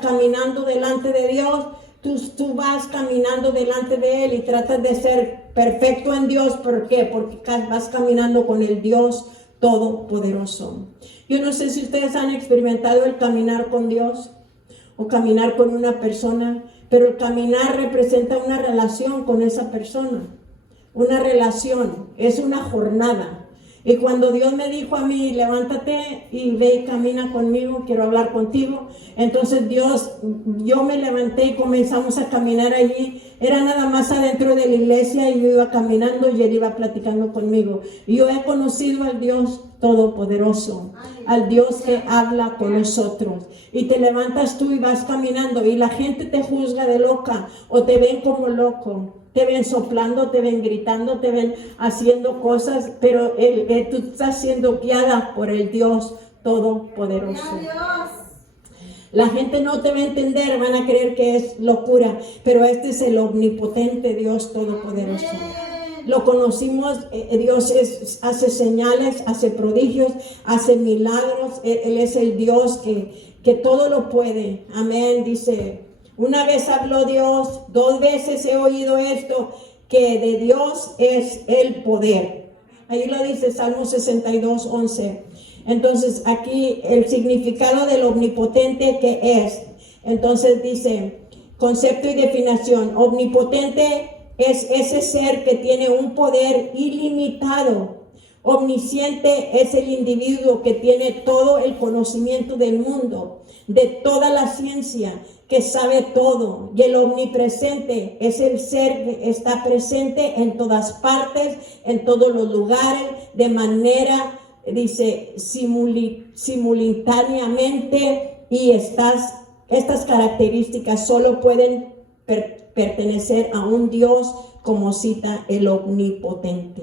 caminando delante de Dios, tú vas caminando delante de Él y tratas de ser perfecto en Dios. ¿Por qué? Porque vas caminando con el Dios Todopoderoso. Yo no sé si ustedes han experimentado el caminar con Dios o caminar con una persona, pero el caminar representa una relación con esa persona. Una relación, es una jornada. Y cuando Dios me dijo a mí, levántate y ve y camina conmigo, quiero hablar contigo. Entonces yo me levanté y comenzamos a caminar allí. Era nada más adentro de la iglesia y yo iba caminando y Él iba platicando conmigo. Y yo he conocido al Dios Todopoderoso, al Dios que habla con nosotros. Y te levantas tú y vas caminando y la gente te juzga de loca o te ven como loco. Te ven soplando, te ven gritando, te ven haciendo cosas, pero tú estás siendo guiada por el Dios Todopoderoso. La gente no te va a entender, van a creer que es locura, pero este es el omnipotente Dios Todopoderoso. Lo conocimos, Dios hace señales, hace prodigios, hace milagros. Él es el Dios que todo lo puede. Amén, dice. Una vez habló Dios, 2 veces he oído esto, que de Dios es el poder. Ahí lo dice Salmo 62:11. Entonces aquí el significado del omnipotente que es. Entonces dice, concepto y definición. Omnipotente es ese ser que tiene un poder ilimitado. Omnisciente es el individuo que tiene todo el conocimiento del mundo, de toda la ciencia, que sabe todo. Y el omnipresente es el ser que está presente en todas partes, en todos los lugares, de manera, dice, simultáneamente. Y estas características solo pueden pertenecer a un Dios, como cita el omnipotente.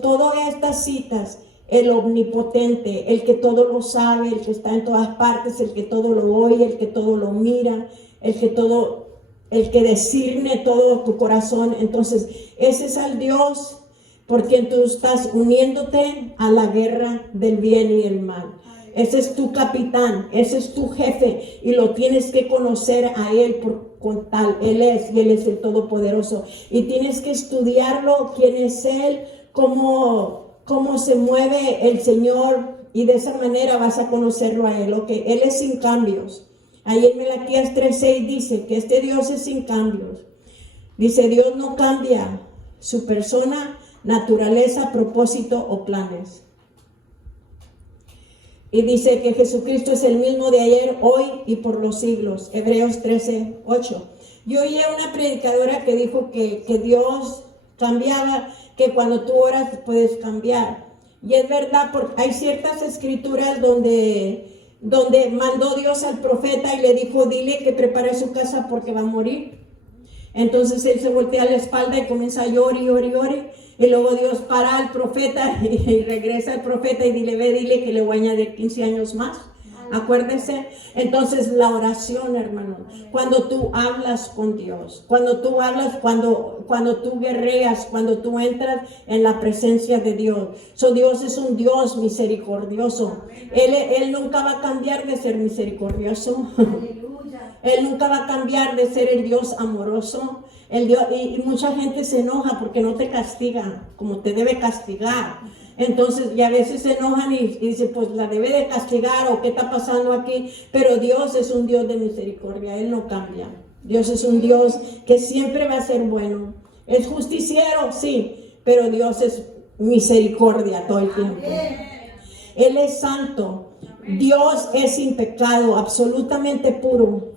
Todas estas citas, el omnipotente, el que todo lo sabe, el que está en todas partes, el que todo lo oye, el que todo lo mira, el que discierne todo tu corazón. Entonces, ese es el Dios por quien tú estás uniéndote a la guerra del bien y el mal. Ese es tu capitán, ese es tu jefe, y lo tienes que conocer a Él con tal. Él es el Todopoderoso. Y tienes que estudiarlo, quién es Él, cómo se mueve el Señor, y de esa manera vas a conocerlo a Él. Él es sin cambios. Ahí en Malaquías 3:6 dice que este Dios es sin cambios. Dice, Dios no cambia. su persona, naturaleza, propósito o planes. Y dice que Jesucristo es el mismo de ayer, hoy y por los siglos. Hebreos 13:8. Yo oí a una predicadora que dijo que Dios cambiaba, que cuando tú oras puedes cambiar. Y es verdad, porque hay ciertas escrituras donde mandó Dios al profeta y le dijo, dile que prepare su casa porque va a morir. Entonces él se voltea a la espalda y comienza a llorar. Y luego Dios para al profeta y regresa al profeta y dile que le voy a añadir 15 años más. Acuérdese. Entonces la oración, hermano, cuando tú hablas con Dios, cuando tú hablas, cuando tú guerreas, cuando tú entras en la presencia de Dios. Dios es un Dios misericordioso. Él nunca va a cambiar de ser misericordioso. Él nunca va a cambiar de ser el Dios amoroso. Y mucha gente se enoja porque no te castiga como te debe castigar. Entonces, y a veces se enojan y dicen, pues la debe de castigar o qué está pasando aquí. Pero Dios es un Dios de misericordia, Él no cambia. Dios es un Dios que siempre va a ser bueno. Es justiciero, sí, pero Dios es misericordia todo el tiempo. Él es santo. Dios es sin pecado, absolutamente puro.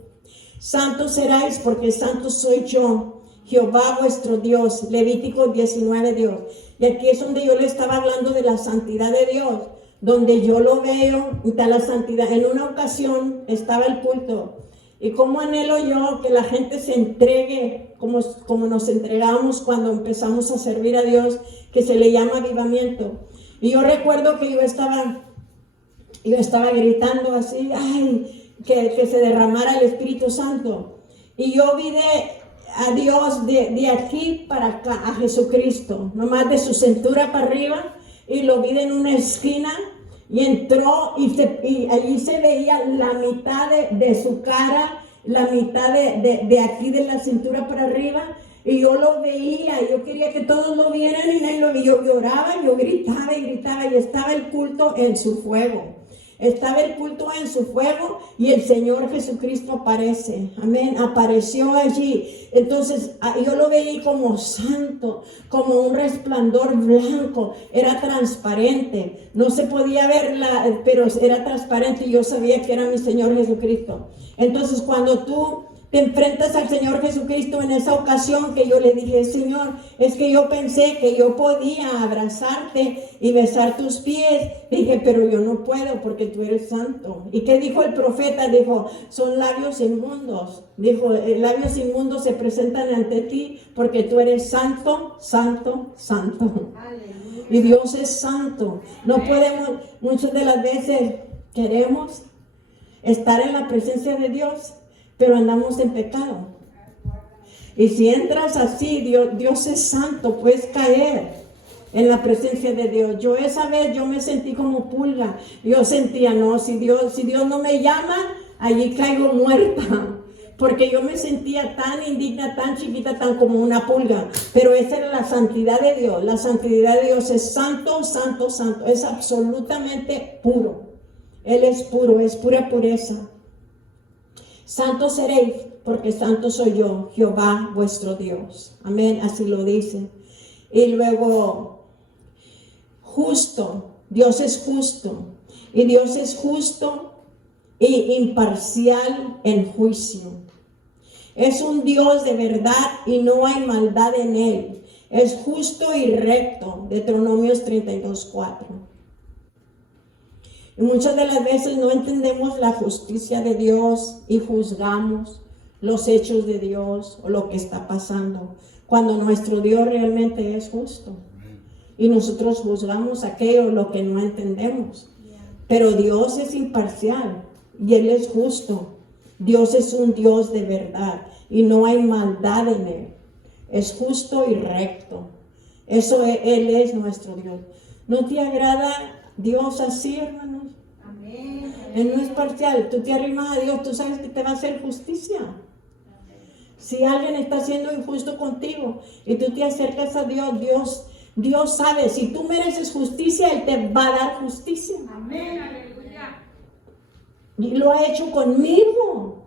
Santos seráis porque santo soy yo, Jehová vuestro Dios. Levítico 19, Dios. Y aquí es donde yo le estaba hablando de la santidad de Dios, donde yo lo veo y está la santidad. En una ocasión estaba el culto y como anhelo yo que la gente se entregue como nos entregamos cuando empezamos a servir a Dios, que se le llama avivamiento. Y yo recuerdo que yo estaba gritando así, ay, que se derramara el Espíritu Santo. Y yo vi a Dios de aquí para acá, a Jesucristo, nomás de su cintura para arriba, y lo vi en una esquina, y entró, y allí se veía la mitad de su cara, la mitad de aquí de la cintura para arriba, y yo lo veía, yo quería que todos lo vieran, y nadie lo veía. Yo lloraba, yo gritaba, y estaba el culto en su fuego. Estaba el culto en su fuego y el Señor Jesucristo aparece. Amén. Apareció allí. Entonces yo lo veía como santo, como un resplandor blanco. Era transparente. No se podía ver, pero era transparente y yo sabía que era mi Señor Jesucristo. Entonces cuando tú te enfrentas al Señor Jesucristo, en esa ocasión que yo le dije, Señor, es que yo pensé que yo podía abrazarte y besar tus pies. Dije, pero yo no puedo porque tú eres santo. ¿Y qué dijo el profeta? Dijo, son labios inmundos. Dijo, labios inmundos se presentan ante ti porque tú eres santo, santo, santo. Aleluya. Y Dios es santo. No podemos, muchas de las veces queremos estar en la presencia de Dios, pero andamos en pecado. Y si entras así, Dios es santo, puedes caer en la presencia de Dios. Yo esa vez yo me sentí como pulga. Yo sentía, no, si Dios no me llama, allí caigo muerta. Porque yo me sentía tan indigna, tan chiquita, tan como una pulga. Pero esa era la santidad de Dios. La santidad de Dios es santo, santo, santo. Es absolutamente puro. Él es puro, es pura pureza. Santos seréis, porque santo soy yo, Jehová vuestro Dios. Amén, así lo dice. Y luego, justo, Dios es justo. Y Dios es justo e imparcial en juicio. Es un Dios de verdad y no hay maldad en él. Es justo y recto. Deuteronomios 32:4. Y muchas de las veces no entendemos la justicia de Dios y juzgamos los hechos de Dios o lo que está pasando, cuando nuestro Dios realmente es justo. Y nosotros juzgamos aquello, lo que no entendemos. Pero Dios es imparcial y Él es justo. Dios es un Dios de verdad y no hay maldad en Él. Es justo y recto. Él es nuestro Dios. ¿No te agrada Dios así, hermanos? Amén. Él no es parcial. Tú te arrimas a Dios, tú sabes que te va a hacer justicia. Si alguien está siendo injusto contigo y tú te acercas a Dios sabe, si tú mereces justicia, Él te va a dar justicia. Amén, aleluya. Y lo ha hecho conmigo.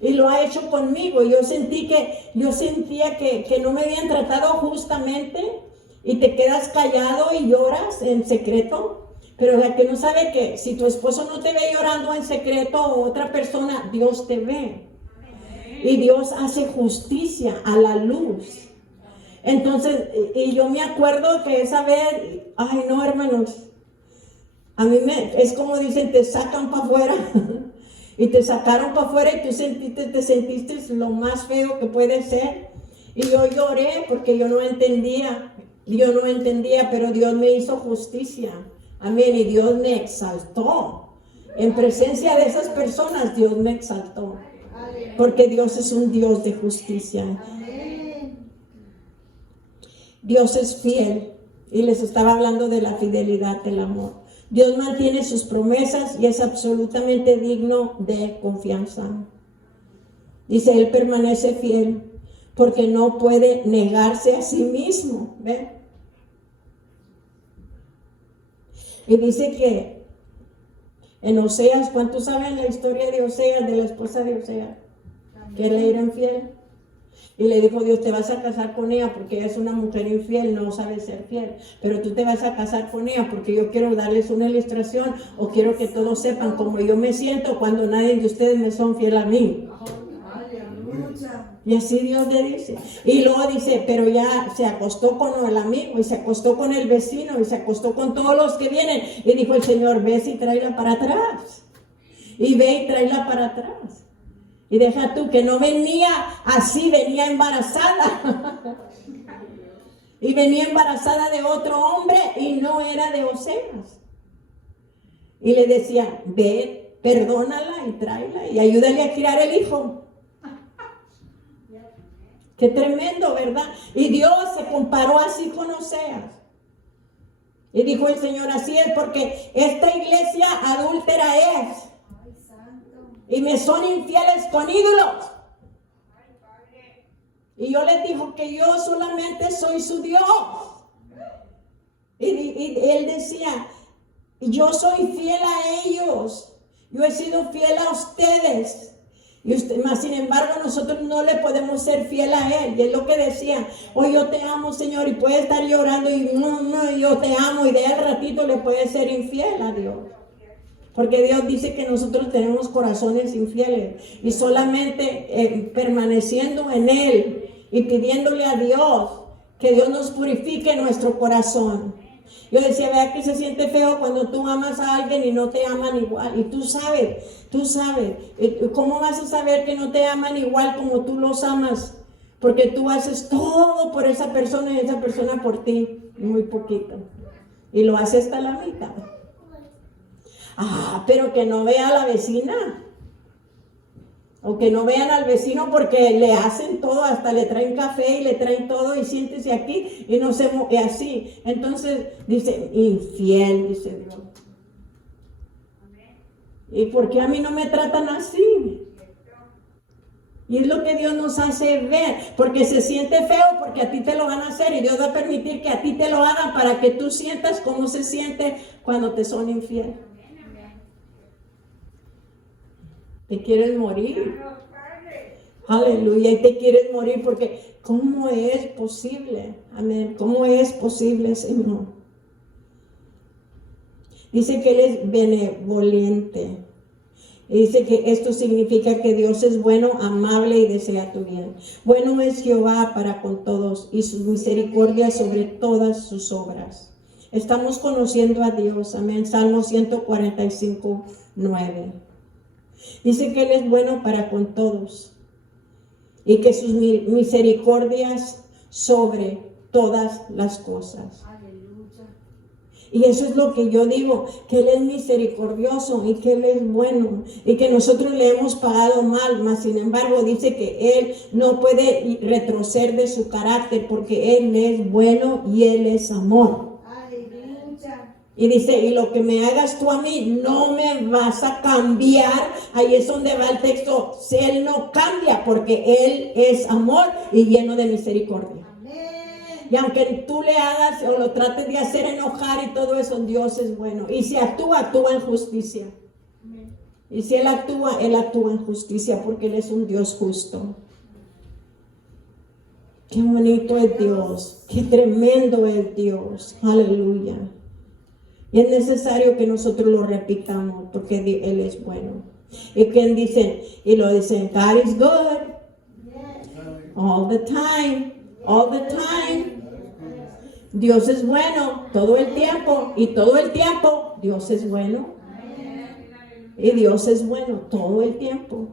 Y lo ha hecho conmigo. Yo sentía que no me habían tratado justamente y te quedas callado y lloras en secreto. Pero la que no sabe que si tu esposo no te ve llorando en secreto o otra persona, Dios te ve. Y Dios hace justicia a la luz. Entonces, y yo me acuerdo que esa vez, ay no hermanos, a mí es como dicen, te sacan para afuera. Y te sacaron para afuera y te sentiste lo más feo que puede ser. Y yo lloré porque yo no entendía, pero Dios me hizo justicia. Amén, y Dios me exaltó. En presencia de esas personas, Dios me exaltó. Porque Dios es un Dios de justicia. Dios es fiel. Y les estaba hablando de la fidelidad del amor. Dios mantiene sus promesas y es absolutamente digno de confianza. Dice, Él permanece fiel porque no puede negarse a sí mismo. ¿Ve? Y dice que en Oseas, ¿cuántos saben la historia de Oseas, de la esposa de Oseas? Que le era infiel. Y le dijo Dios, te vas a casar con ella porque ella es una mujer infiel, no sabe ser fiel. Pero tú te vas a casar con ella porque yo quiero darles una ilustración o quiero que todos sepan cómo yo me siento cuando nadie de ustedes me son fiel a mí. Y así Dios le dice. Y luego dice, pero ya se acostó con el amigo y se acostó con el vecino y se acostó con todos los que vienen. Y dijo el Señor, ve y tráela para atrás. Y ve y tráela para atrás. Y deja tú que no venía así, venía embarazada. Y venía embarazada de otro hombre y no era de Oseas. Y le decía, ve, perdónala y tráela y ayúdale a criar el hijo. Qué tremendo, ¿verdad? Y Dios se comparó así con Oseas. Y dijo el Señor, así es, porque esta iglesia adúltera es. Y me son infieles con ídolos. Y yo les digo que yo solamente soy su Dios. Y él decía, yo soy fiel a ellos. Yo he sido fiel a ustedes. Y más sin embargo nosotros no le podemos ser fiel a Él. Y es lo que decía, hoy yo te amo Señor, y puede estar llorando y no, yo te amo, y de al ratito le puede ser infiel a Dios. Porque Dios dice que nosotros tenemos corazones infieles y solamente permaneciendo en Él y pidiéndole a Dios que Dios nos purifique nuestro corazón. Yo decía, vea que se siente feo cuando tú amas a alguien y no te aman igual. Y tú sabes, ¿cómo vas a saber que no te aman igual como tú los amas? Porque tú haces todo por esa persona y esa persona por ti, muy poquito. Y lo haces hasta la mitad. Pero que no vea a la vecina. O que no vean al vecino porque le hacen todo, hasta le traen café y le traen todo y siéntese aquí y no se mueve así. Entonces dice, infiel, dice Dios. ¿Y por qué a mí no me tratan así? Y es lo que Dios nos hace ver, porque se siente feo porque a ti te lo van a hacer y Dios va a permitir que a ti te lo hagan para que tú sientas cómo se siente cuando te son infiel. Te quieres morir. Aleluya, y te quieres morir porque ¿cómo es posible? Amén. ¿Cómo es posible, Señor? Dice que Él es benevolente. Y dice que esto significa que Dios es bueno, amable y desea tu bien. Bueno es Jehová para con todos y su misericordia sobre todas sus obras. Estamos conociendo a Dios. Amén. Salmo 145, 9. Dice que Él es bueno para con todos y que sus misericordias sobre todas las cosas. Y eso es lo que yo digo, que Él es misericordioso y que Él es bueno y que nosotros le hemos pagado mal, mas sin embargo dice que Él no puede retroceder de su carácter porque Él es bueno y Él es amor. Y dice, y lo que me hagas tú a mí, no me vas a cambiar. Ahí es donde va el texto. Él no cambia porque Él es amor y lleno de misericordia. Amén. Y aunque tú le hagas o lo trates de hacer enojar y todo eso, Dios es bueno. Y si actúa en justicia. Amén. Y si Él actúa en justicia porque Él es un Dios justo. Qué bonito es Dios, qué tremendo es Dios, aleluya. Y es necesario que nosotros lo repitamos porque Él es bueno. Y quien dice, y lo dicen, God is good, all the time, all the time. Dios es bueno todo el tiempo, y todo el tiempo Dios es bueno. Y Dios es bueno todo el tiempo.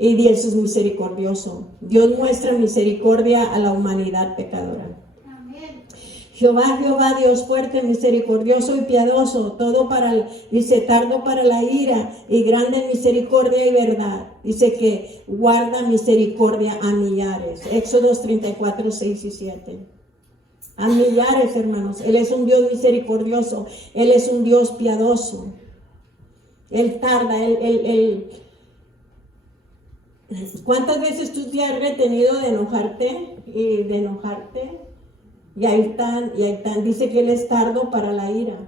Y Dios es misericordioso. Dios muestra misericordia a la humanidad pecadora. Jehová, Jehová, Dios fuerte, misericordioso y piadoso, dice, tardo para la ira y grande en misericordia y verdad. Dice que guarda misericordia a millares. Éxodos 34, 6 y 7. A millares, hermanos. Él es un Dios misericordioso. Él es un Dios piadoso. Él tarda, ¿Cuántas veces tú te has retenido de enojarte y de enojarte? Y ahí están. Dice que Él es tardo para la ira.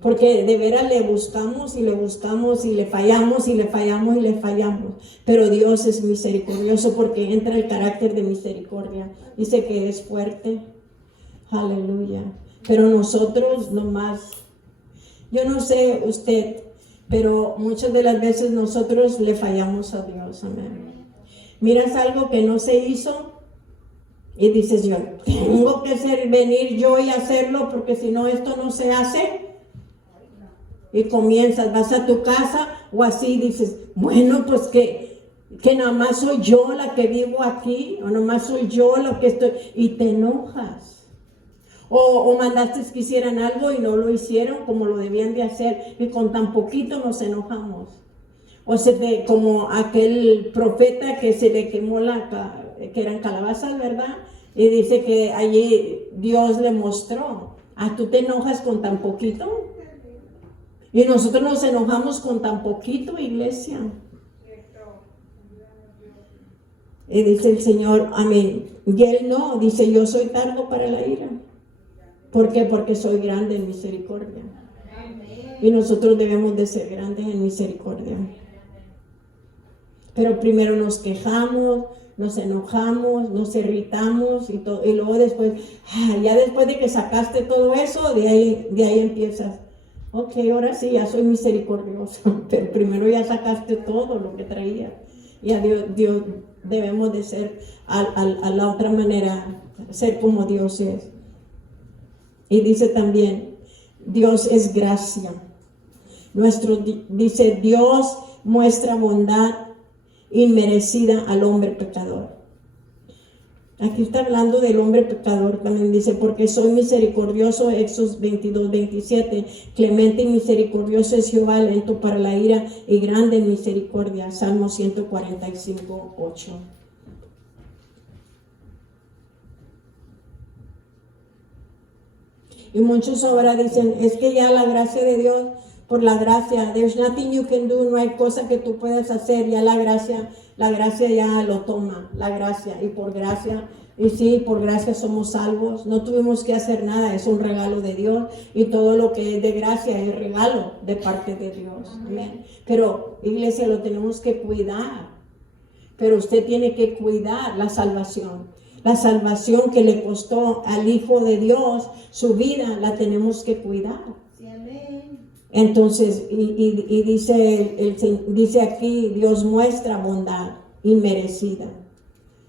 Porque de veras le buscamos y le buscamos y le fallamos y le fallamos y le fallamos. Pero Dios es misericordioso porque entra el carácter de misericordia. Dice que es fuerte. Aleluya. Pero nosotros nomás, yo no sé usted, pero muchas de las veces nosotros le fallamos a Dios. Amén. Miras algo que no se hizo y dices, yo tengo que venir yo y hacerlo porque si no esto no se hace. Y comienzas, vas a tu casa o así dices, bueno, pues que nada más soy yo la que vivo aquí, o nada más soy yo lo que estoy, y te enojas. O mandaste que hicieran algo y no lo hicieron como lo debían de hacer, y con tan poquito nos enojamos. O como aquel profeta que se le quemó que eran calabazas, ¿verdad? Y dice que allí Dios le mostró, tú te enojas con tan poquito. Y nosotros nos enojamos con tan poquito, iglesia. Y dice el Señor, amén. Y Él no, dice, yo soy tardo para la ira. ¿Por qué? Porque soy grande en misericordia. Y nosotros debemos de ser grandes en misericordia. Pero primero nos quejamos, nos enojamos, nos irritamos y luego después, ya después de que sacaste todo eso, de ahí empiezas. Ok, ahora sí, ya soy misericordioso, pero primero ya sacaste todo lo que traías. Y a Dios debemos de ser a la otra manera, ser como Dios es. Y dice también, Dios es gracia. Dice, Dios muestra bondad inmerecida al hombre pecador. Aquí está hablando del hombre pecador, también dice, porque soy misericordioso, Éxodo 22, 27, clemente y misericordioso es Jehová, lento para la ira y grande en misericordia, Salmo 145, 8. Y muchos ahora dicen, es que ya la gracia de Dios, por la gracia, there's nothing you can do, no hay cosa que tú puedas hacer, ya la gracia ya lo toma, la gracia, y por gracia, y sí, por gracia somos salvos, no tuvimos que hacer nada, es un regalo de Dios, y todo lo que es de gracia es regalo de parte de Dios, amén. Pero iglesia, lo tenemos que cuidar, pero usted tiene que cuidar la salvación que le costó al Hijo de Dios, su vida, la tenemos que cuidar. Sí, amén. Entonces, y dice aquí, Dios muestra bondad inmerecida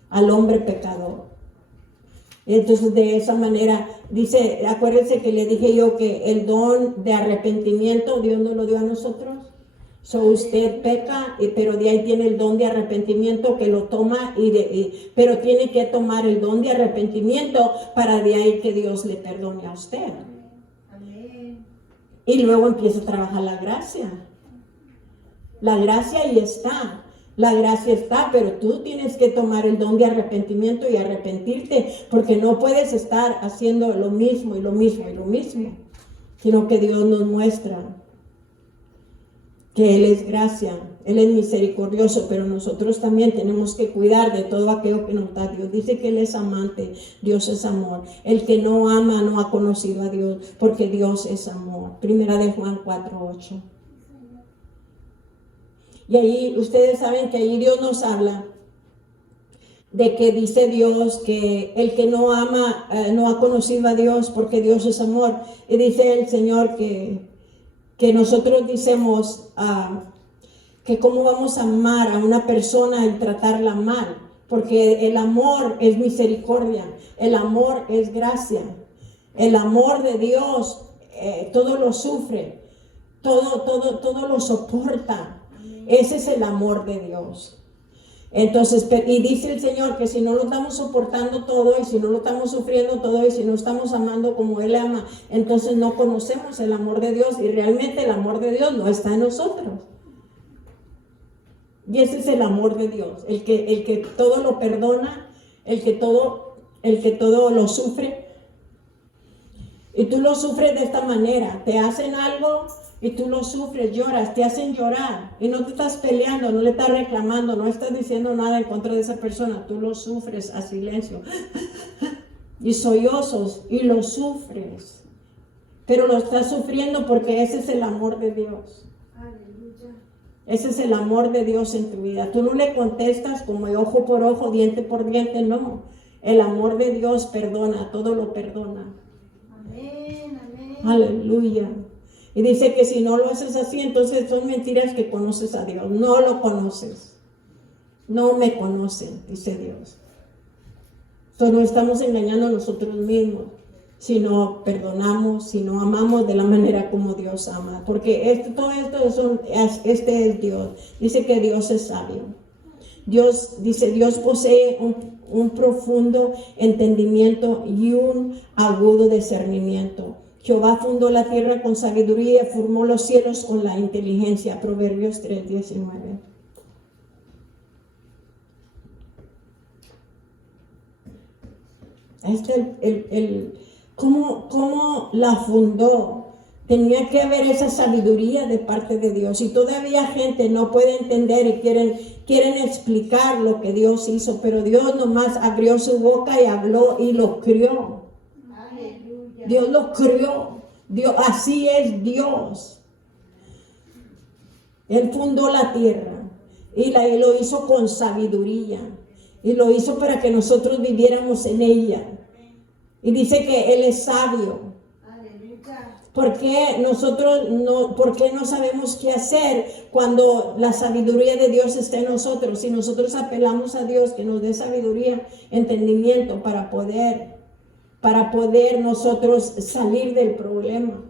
al hombre pecador. Entonces, de esa manera, dice, acuérdense que le dije yo que el don de arrepentimiento, Dios nos lo dio a nosotros. Usted peca, pero de ahí tiene el don de arrepentimiento que lo toma, pero tiene que tomar el don de arrepentimiento para de ahí que Dios le perdone a usted. Amén. Y luego empieza a trabajar la gracia. La gracia ahí está. La gracia está, pero tú tienes que tomar el don de arrepentimiento y arrepentirte, porque no puedes estar haciendo lo mismo y lo mismo y lo mismo, sino que Dios nos muestra que Él es gracia, Él es misericordioso, pero nosotros también tenemos que cuidar de todo aquello que nos da Dios. Dice que Él es amante, Dios es amor. El que no ama no ha conocido a Dios, porque Dios es amor. Primera de Juan 4:8. Y ahí ustedes saben que ahí Dios nos habla de que dice Dios que el que no ama no ha conocido a Dios porque Dios es amor. Y dice el Señor que nosotros decimos que cómo vamos a amar a una persona y tratarla mal, porque el amor es misericordia, el amor es gracia, el amor de Dios todo lo sufre, todo lo soporta. Ese es el amor de Dios. Entonces, y dice el Señor que si no lo estamos soportando todo, y si no lo estamos sufriendo todo, y si no estamos amando como Él ama, entonces no conocemos el amor de Dios, y realmente el amor de Dios no está en nosotros. Y ese es el amor de Dios, el que todo lo perdona, el que todo lo sufre. Y tú lo sufres de esta manera, te hacen algo y tú lo sufres, lloras, te hacen llorar y no te estás peleando, no le estás reclamando, no estás diciendo nada en contra de esa persona, tú lo sufres a silencio y sollozos y lo sufres, pero lo estás sufriendo porque ese es el amor de Dios. Ese es el amor de Dios en tu vida. Tú no le contestas como ojo por ojo, diente por diente, no. El amor de Dios perdona, todo lo perdona. Amén, amén. Aleluya. Y dice que si no lo haces así, entonces son mentiras que conoces a Dios. No lo conoces. No me conocen, dice Dios. Entonces no estamos engañando a nosotros mismos, sino perdonamos, sino amamos de la manera como Dios ama. Porque todo esto este es Dios. Dice que Dios es sabio. Dios posee un profundo entendimiento y un agudo discernimiento. Jehová fundó la tierra con sabiduría, formó los cielos con la inteligencia. Proverbios 3:19. ¿Cómo la fundó? Tenía que haber esa sabiduría de parte de Dios. Y todavía gente no puede entender y quieren explicar lo que Dios hizo, pero Dios nomás abrió su boca y habló y lo crió. Aleluya. Dios lo crió. Dios, así es Dios. Él fundó la tierra y lo hizo con sabiduría. Y lo hizo para que nosotros viviéramos en ella. Y dice que Él es sabio. ¿Por qué no sabemos qué hacer cuando la sabiduría de Dios está en nosotros? Si nosotros apelamos a Dios que nos dé sabiduría, entendimiento para poder nosotros salir del problema.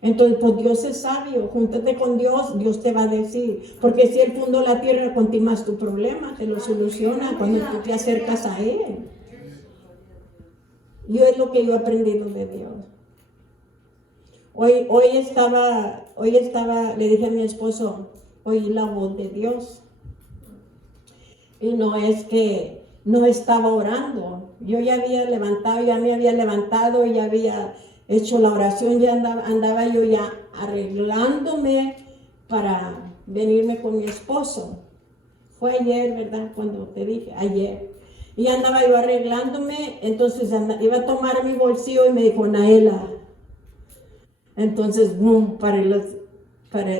Entonces, pues Dios es sabio, júntate con Dios, Dios te va a decir. Porque si Él fundó la tierra, contigo más tu problema, te lo soluciona cuando tú te acercas a Él. Y es lo que yo he aprendido de Dios. Hoy estaba, le dije a mi esposo, oí la voz de Dios. Y no es que no estaba orando. Yo ya me había levantado, ya había hecho la oración, ya andaba yo ya arreglándome para venirme con mi esposo. Fue ayer, ¿verdad? Cuando te dije, ayer. Y andaba yo arreglándome, entonces iba a tomar mi bolsillo y me dijo, Naela. Entonces, boom,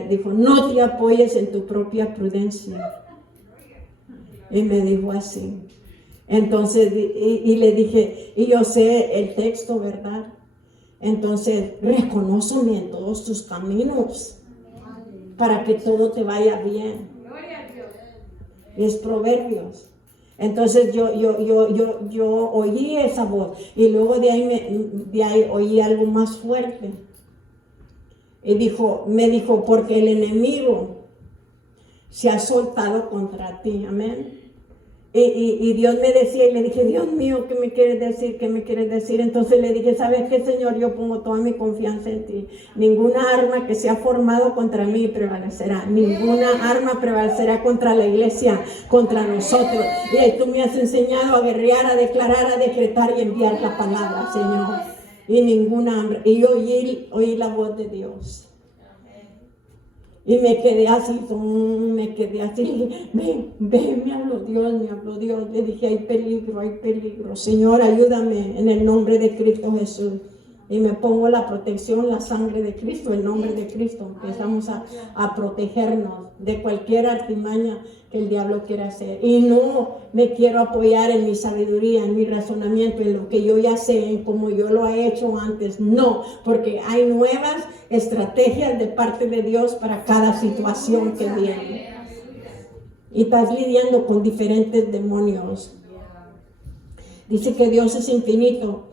dijo, no te apoyes en tu propia prudencia. Y me dijo así. Entonces, y le dije, y yo sé el texto, ¿verdad? Entonces, reconóceme en todos tus caminos para que todo te vaya bien. Y es Proverbios. Entonces yo oí esa voz y luego de ahí oí algo más fuerte. Y me dijo, porque el enemigo se ha soltado contra ti, amén. Y Dios me decía, y le dije, Dios mío, ¿qué me quieres decir? ¿Qué me quieres decir? Entonces le dije, ¿sabes qué, Señor? Yo pongo toda mi confianza en ti. Ninguna arma que se ha formado contra mí prevalecerá. Ninguna arma prevalecerá contra la iglesia, contra nosotros. Y tú me has enseñado a guerrear, a declarar, a decretar y enviar la palabra, Señor. Y ninguna hambre. Y yo oí la voz de Dios. Y me quedé así. Me habló Dios. Le dije, hay peligro. Señor, ayúdame en el nombre de Cristo Jesús. y me pongo la protección, la sangre de Cristo, el nombre de Cristo. Empezamos a protegernos de cualquier artimaña que el diablo quiera hacer. Y no me quiero apoyar en mi sabiduría, en mi razonamiento, en lo que yo ya sé, en cómo yo lo he hecho antes. No, porque hay nuevas estrategias de parte de Dios para cada situación que viene. Y estás lidiando con diferentes demonios. Dice que Dios es infinito.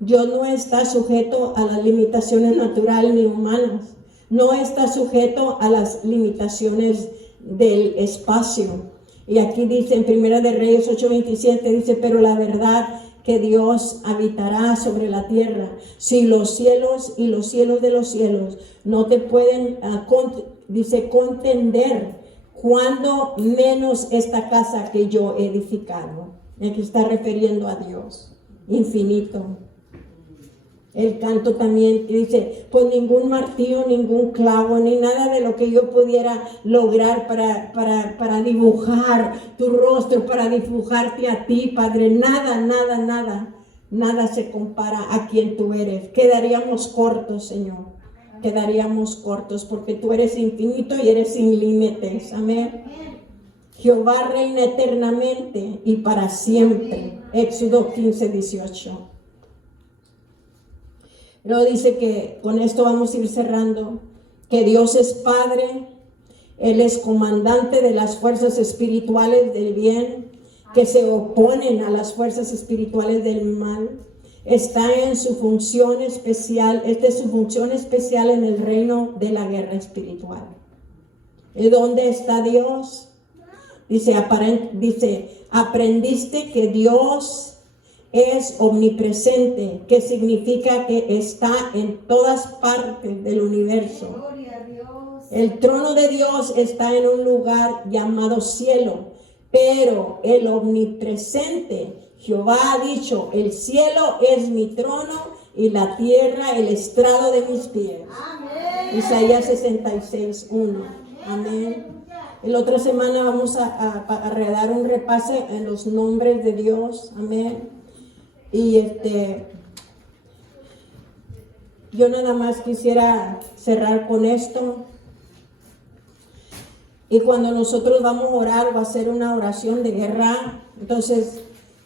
Dios no está sujeto a las limitaciones naturales ni humanas. No está sujeto a las limitaciones del espacio. Y aquí dice en Primera de Reyes 8:27, dice, pero la verdad que Dios habitará sobre la tierra. Si los cielos y los cielos de los cielos no te pueden, contender, cuando menos esta casa que yo he edificado. Aquí está refiriendo a Dios, infinito. El canto también dice, pues ningún martillo, ningún clavo, ni nada de lo que yo pudiera lograr para dibujar tu rostro, para dibujarte a ti, Padre. Nada se compara a quien tú eres. Quedaríamos cortos, Señor. Quedaríamos cortos porque tú eres infinito y eres sin límites. Amén. Jehová reina eternamente y para siempre. Éxodo 15:18. Luego dice que con esto vamos a ir cerrando, que Dios es Padre, Él es comandante de las fuerzas espirituales del bien, que se oponen a las fuerzas espirituales del mal. Está en su función especial, esta es su función especial en el reino de la guerra espiritual. ¿Y dónde está Dios? Dice, aprendiste que Dios es omnipresente, que significa que está en todas partes del universo. Gloria a Dios. El trono de Dios está en un lugar llamado cielo, pero el omnipresente, Jehová ha dicho, el cielo es mi trono y la tierra el estrado de mis pies. Amén. Isaías 66:1. Amén. La otra semana vamos a dar un repaso en los nombres de Dios. Amén. Y yo nada más quisiera cerrar con esto. Y cuando nosotros vamos a orar, va a ser una oración de guerra. Entonces,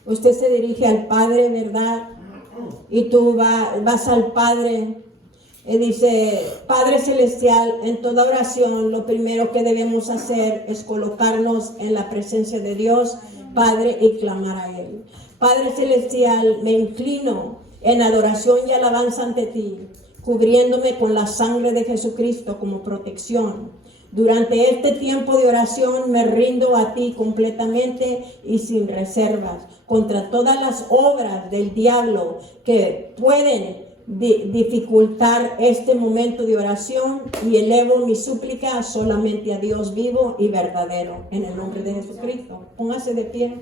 usted se dirige al Padre, ¿verdad? Y tú vas al Padre. Y dice, Padre Celestial, en toda oración, lo primero que debemos hacer es colocarnos en la presencia de Dios, Padre, y clamar a Él. Padre Celestial, me inclino en adoración y alabanza ante ti, cubriéndome con la sangre de Jesucristo como protección. Durante este tiempo de oración me rindo a ti completamente y sin reservas contra todas las obras del diablo que pueden dificultar este momento de oración, y elevo mi súplica solamente a Dios vivo y verdadero, en el nombre de Jesucristo. Póngase de pie.